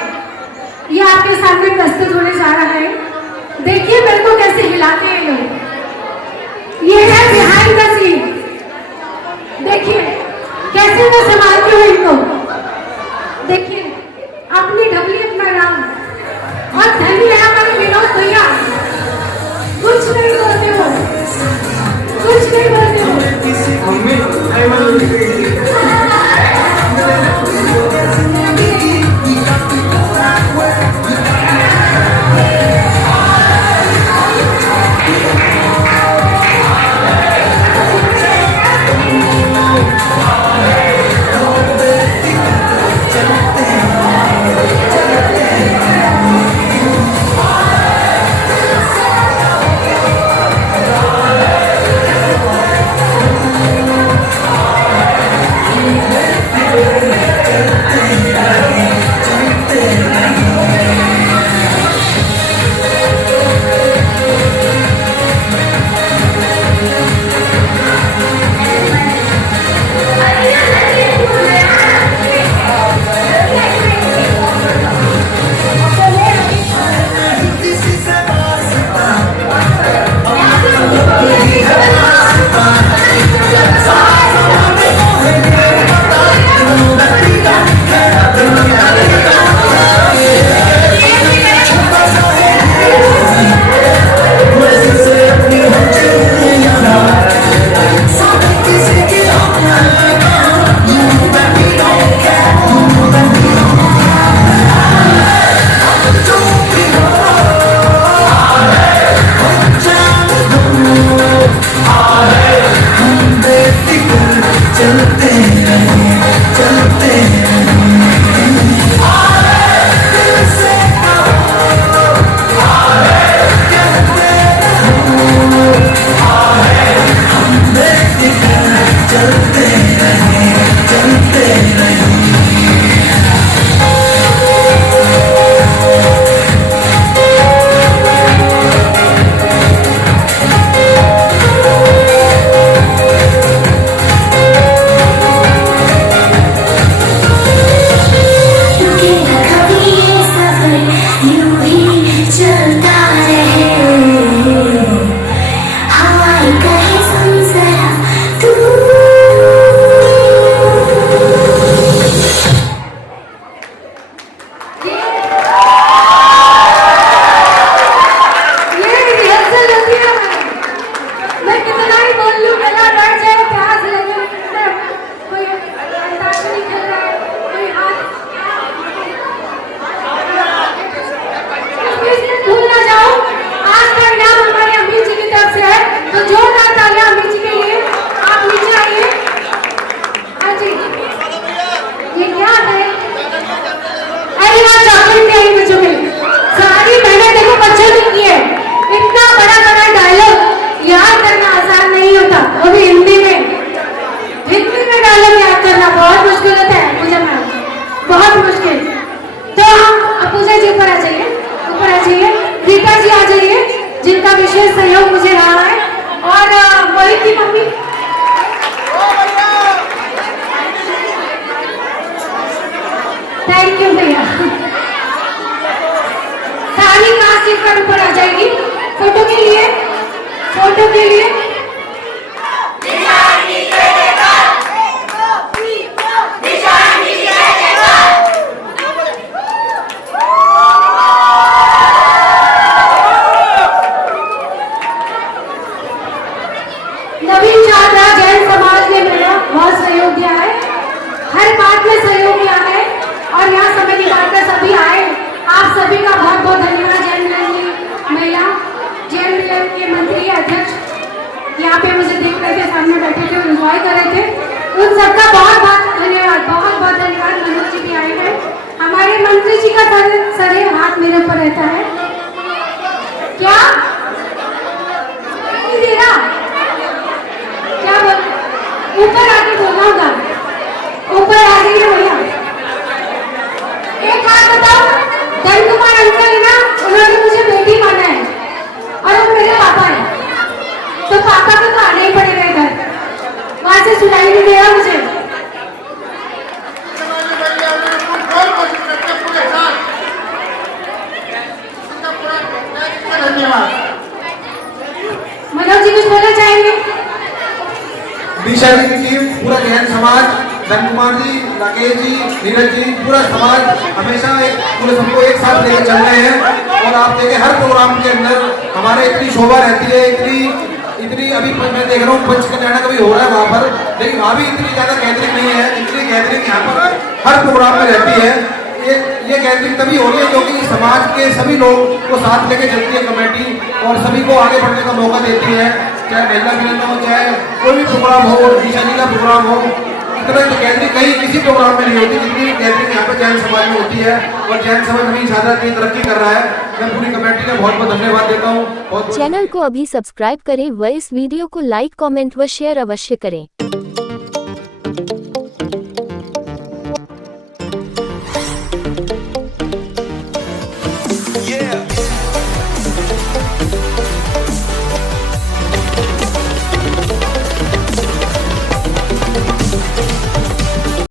ये आपके सामने प्रस्तुत होने जा रहा है। देखिए मेरे को कैसे हिलाते हैं लोग। ये है बिहाइंड द सीन। देखिए कैसे मैं संभालती हूँ इनको। देखिए अपनी ढबली अपना राम और धनी है हमारे विनोद भैया। कुछ नहीं बोलते हो, कुछ नहीं बोलते हो। चलते रहे दे, हाथ मेरे ऊपर रहता है क्या? नहीं दे रहा, क्या बोल, ऊपर आके बोलना होगा, ऊपर आ गई है भैया। एक बात बताओ, धन कुमार अंकल है ना, उन्होंने मुझे बेटी माना है और वो मेरे पापा है, तो पापा को तो आना ही पड़ेगा इधर, वहां से सुनाई नहीं दे रहा मुझे। धन्यवाद। मनोज जी कुछ बोलना चाहेंगे? दिशा जी की टीम, पूरा जैन समाज, धन कुमार जी, राकेश जी, नीरज जी, पूरा समाज हमेशा पूरे सबको एक साथ लेकर चल रहे हैं। और आप देखें हर प्रोग्राम के अंदर हमारे इतनी शोभा रहती है, इतनी अभी मैं देख रहा हूँ पंच कल्याण का भी हो रहा है वहाँ पर, लेकिन वहाँ भी इतनी ज्यादा गैदरिंग नहीं है जितनी गैदरिंग यहाँ पर हर प्रोग्राम में रहती है। ये गैदरिंग तभी हो रही है क्योंकि समाज के सभी लोग को साथ लेके चलती है कमेटी और सभी को आगे बढ़ने का मौका देती है, चाहे महिला मिलन हो, चाहे कोई भी प्रोग्राम हो, दिशा जी का प्रोग्राम हो। इतना गैदरिंग कहीं किसी प्रोग्राम में नहीं होती जितनी गैदरिंग यहाँ पर जैन समाज में होती है, और जैन समाज अभी ज्यादा तरक्की कर रहा है। मैं पूरी कमेटी का बहुत बहुत धन्यवाद देता हूँ। चैनल को अभी सब्सक्राइब करें व इस वीडियो को लाइक, कमेंट व शेयर अवश्य करें।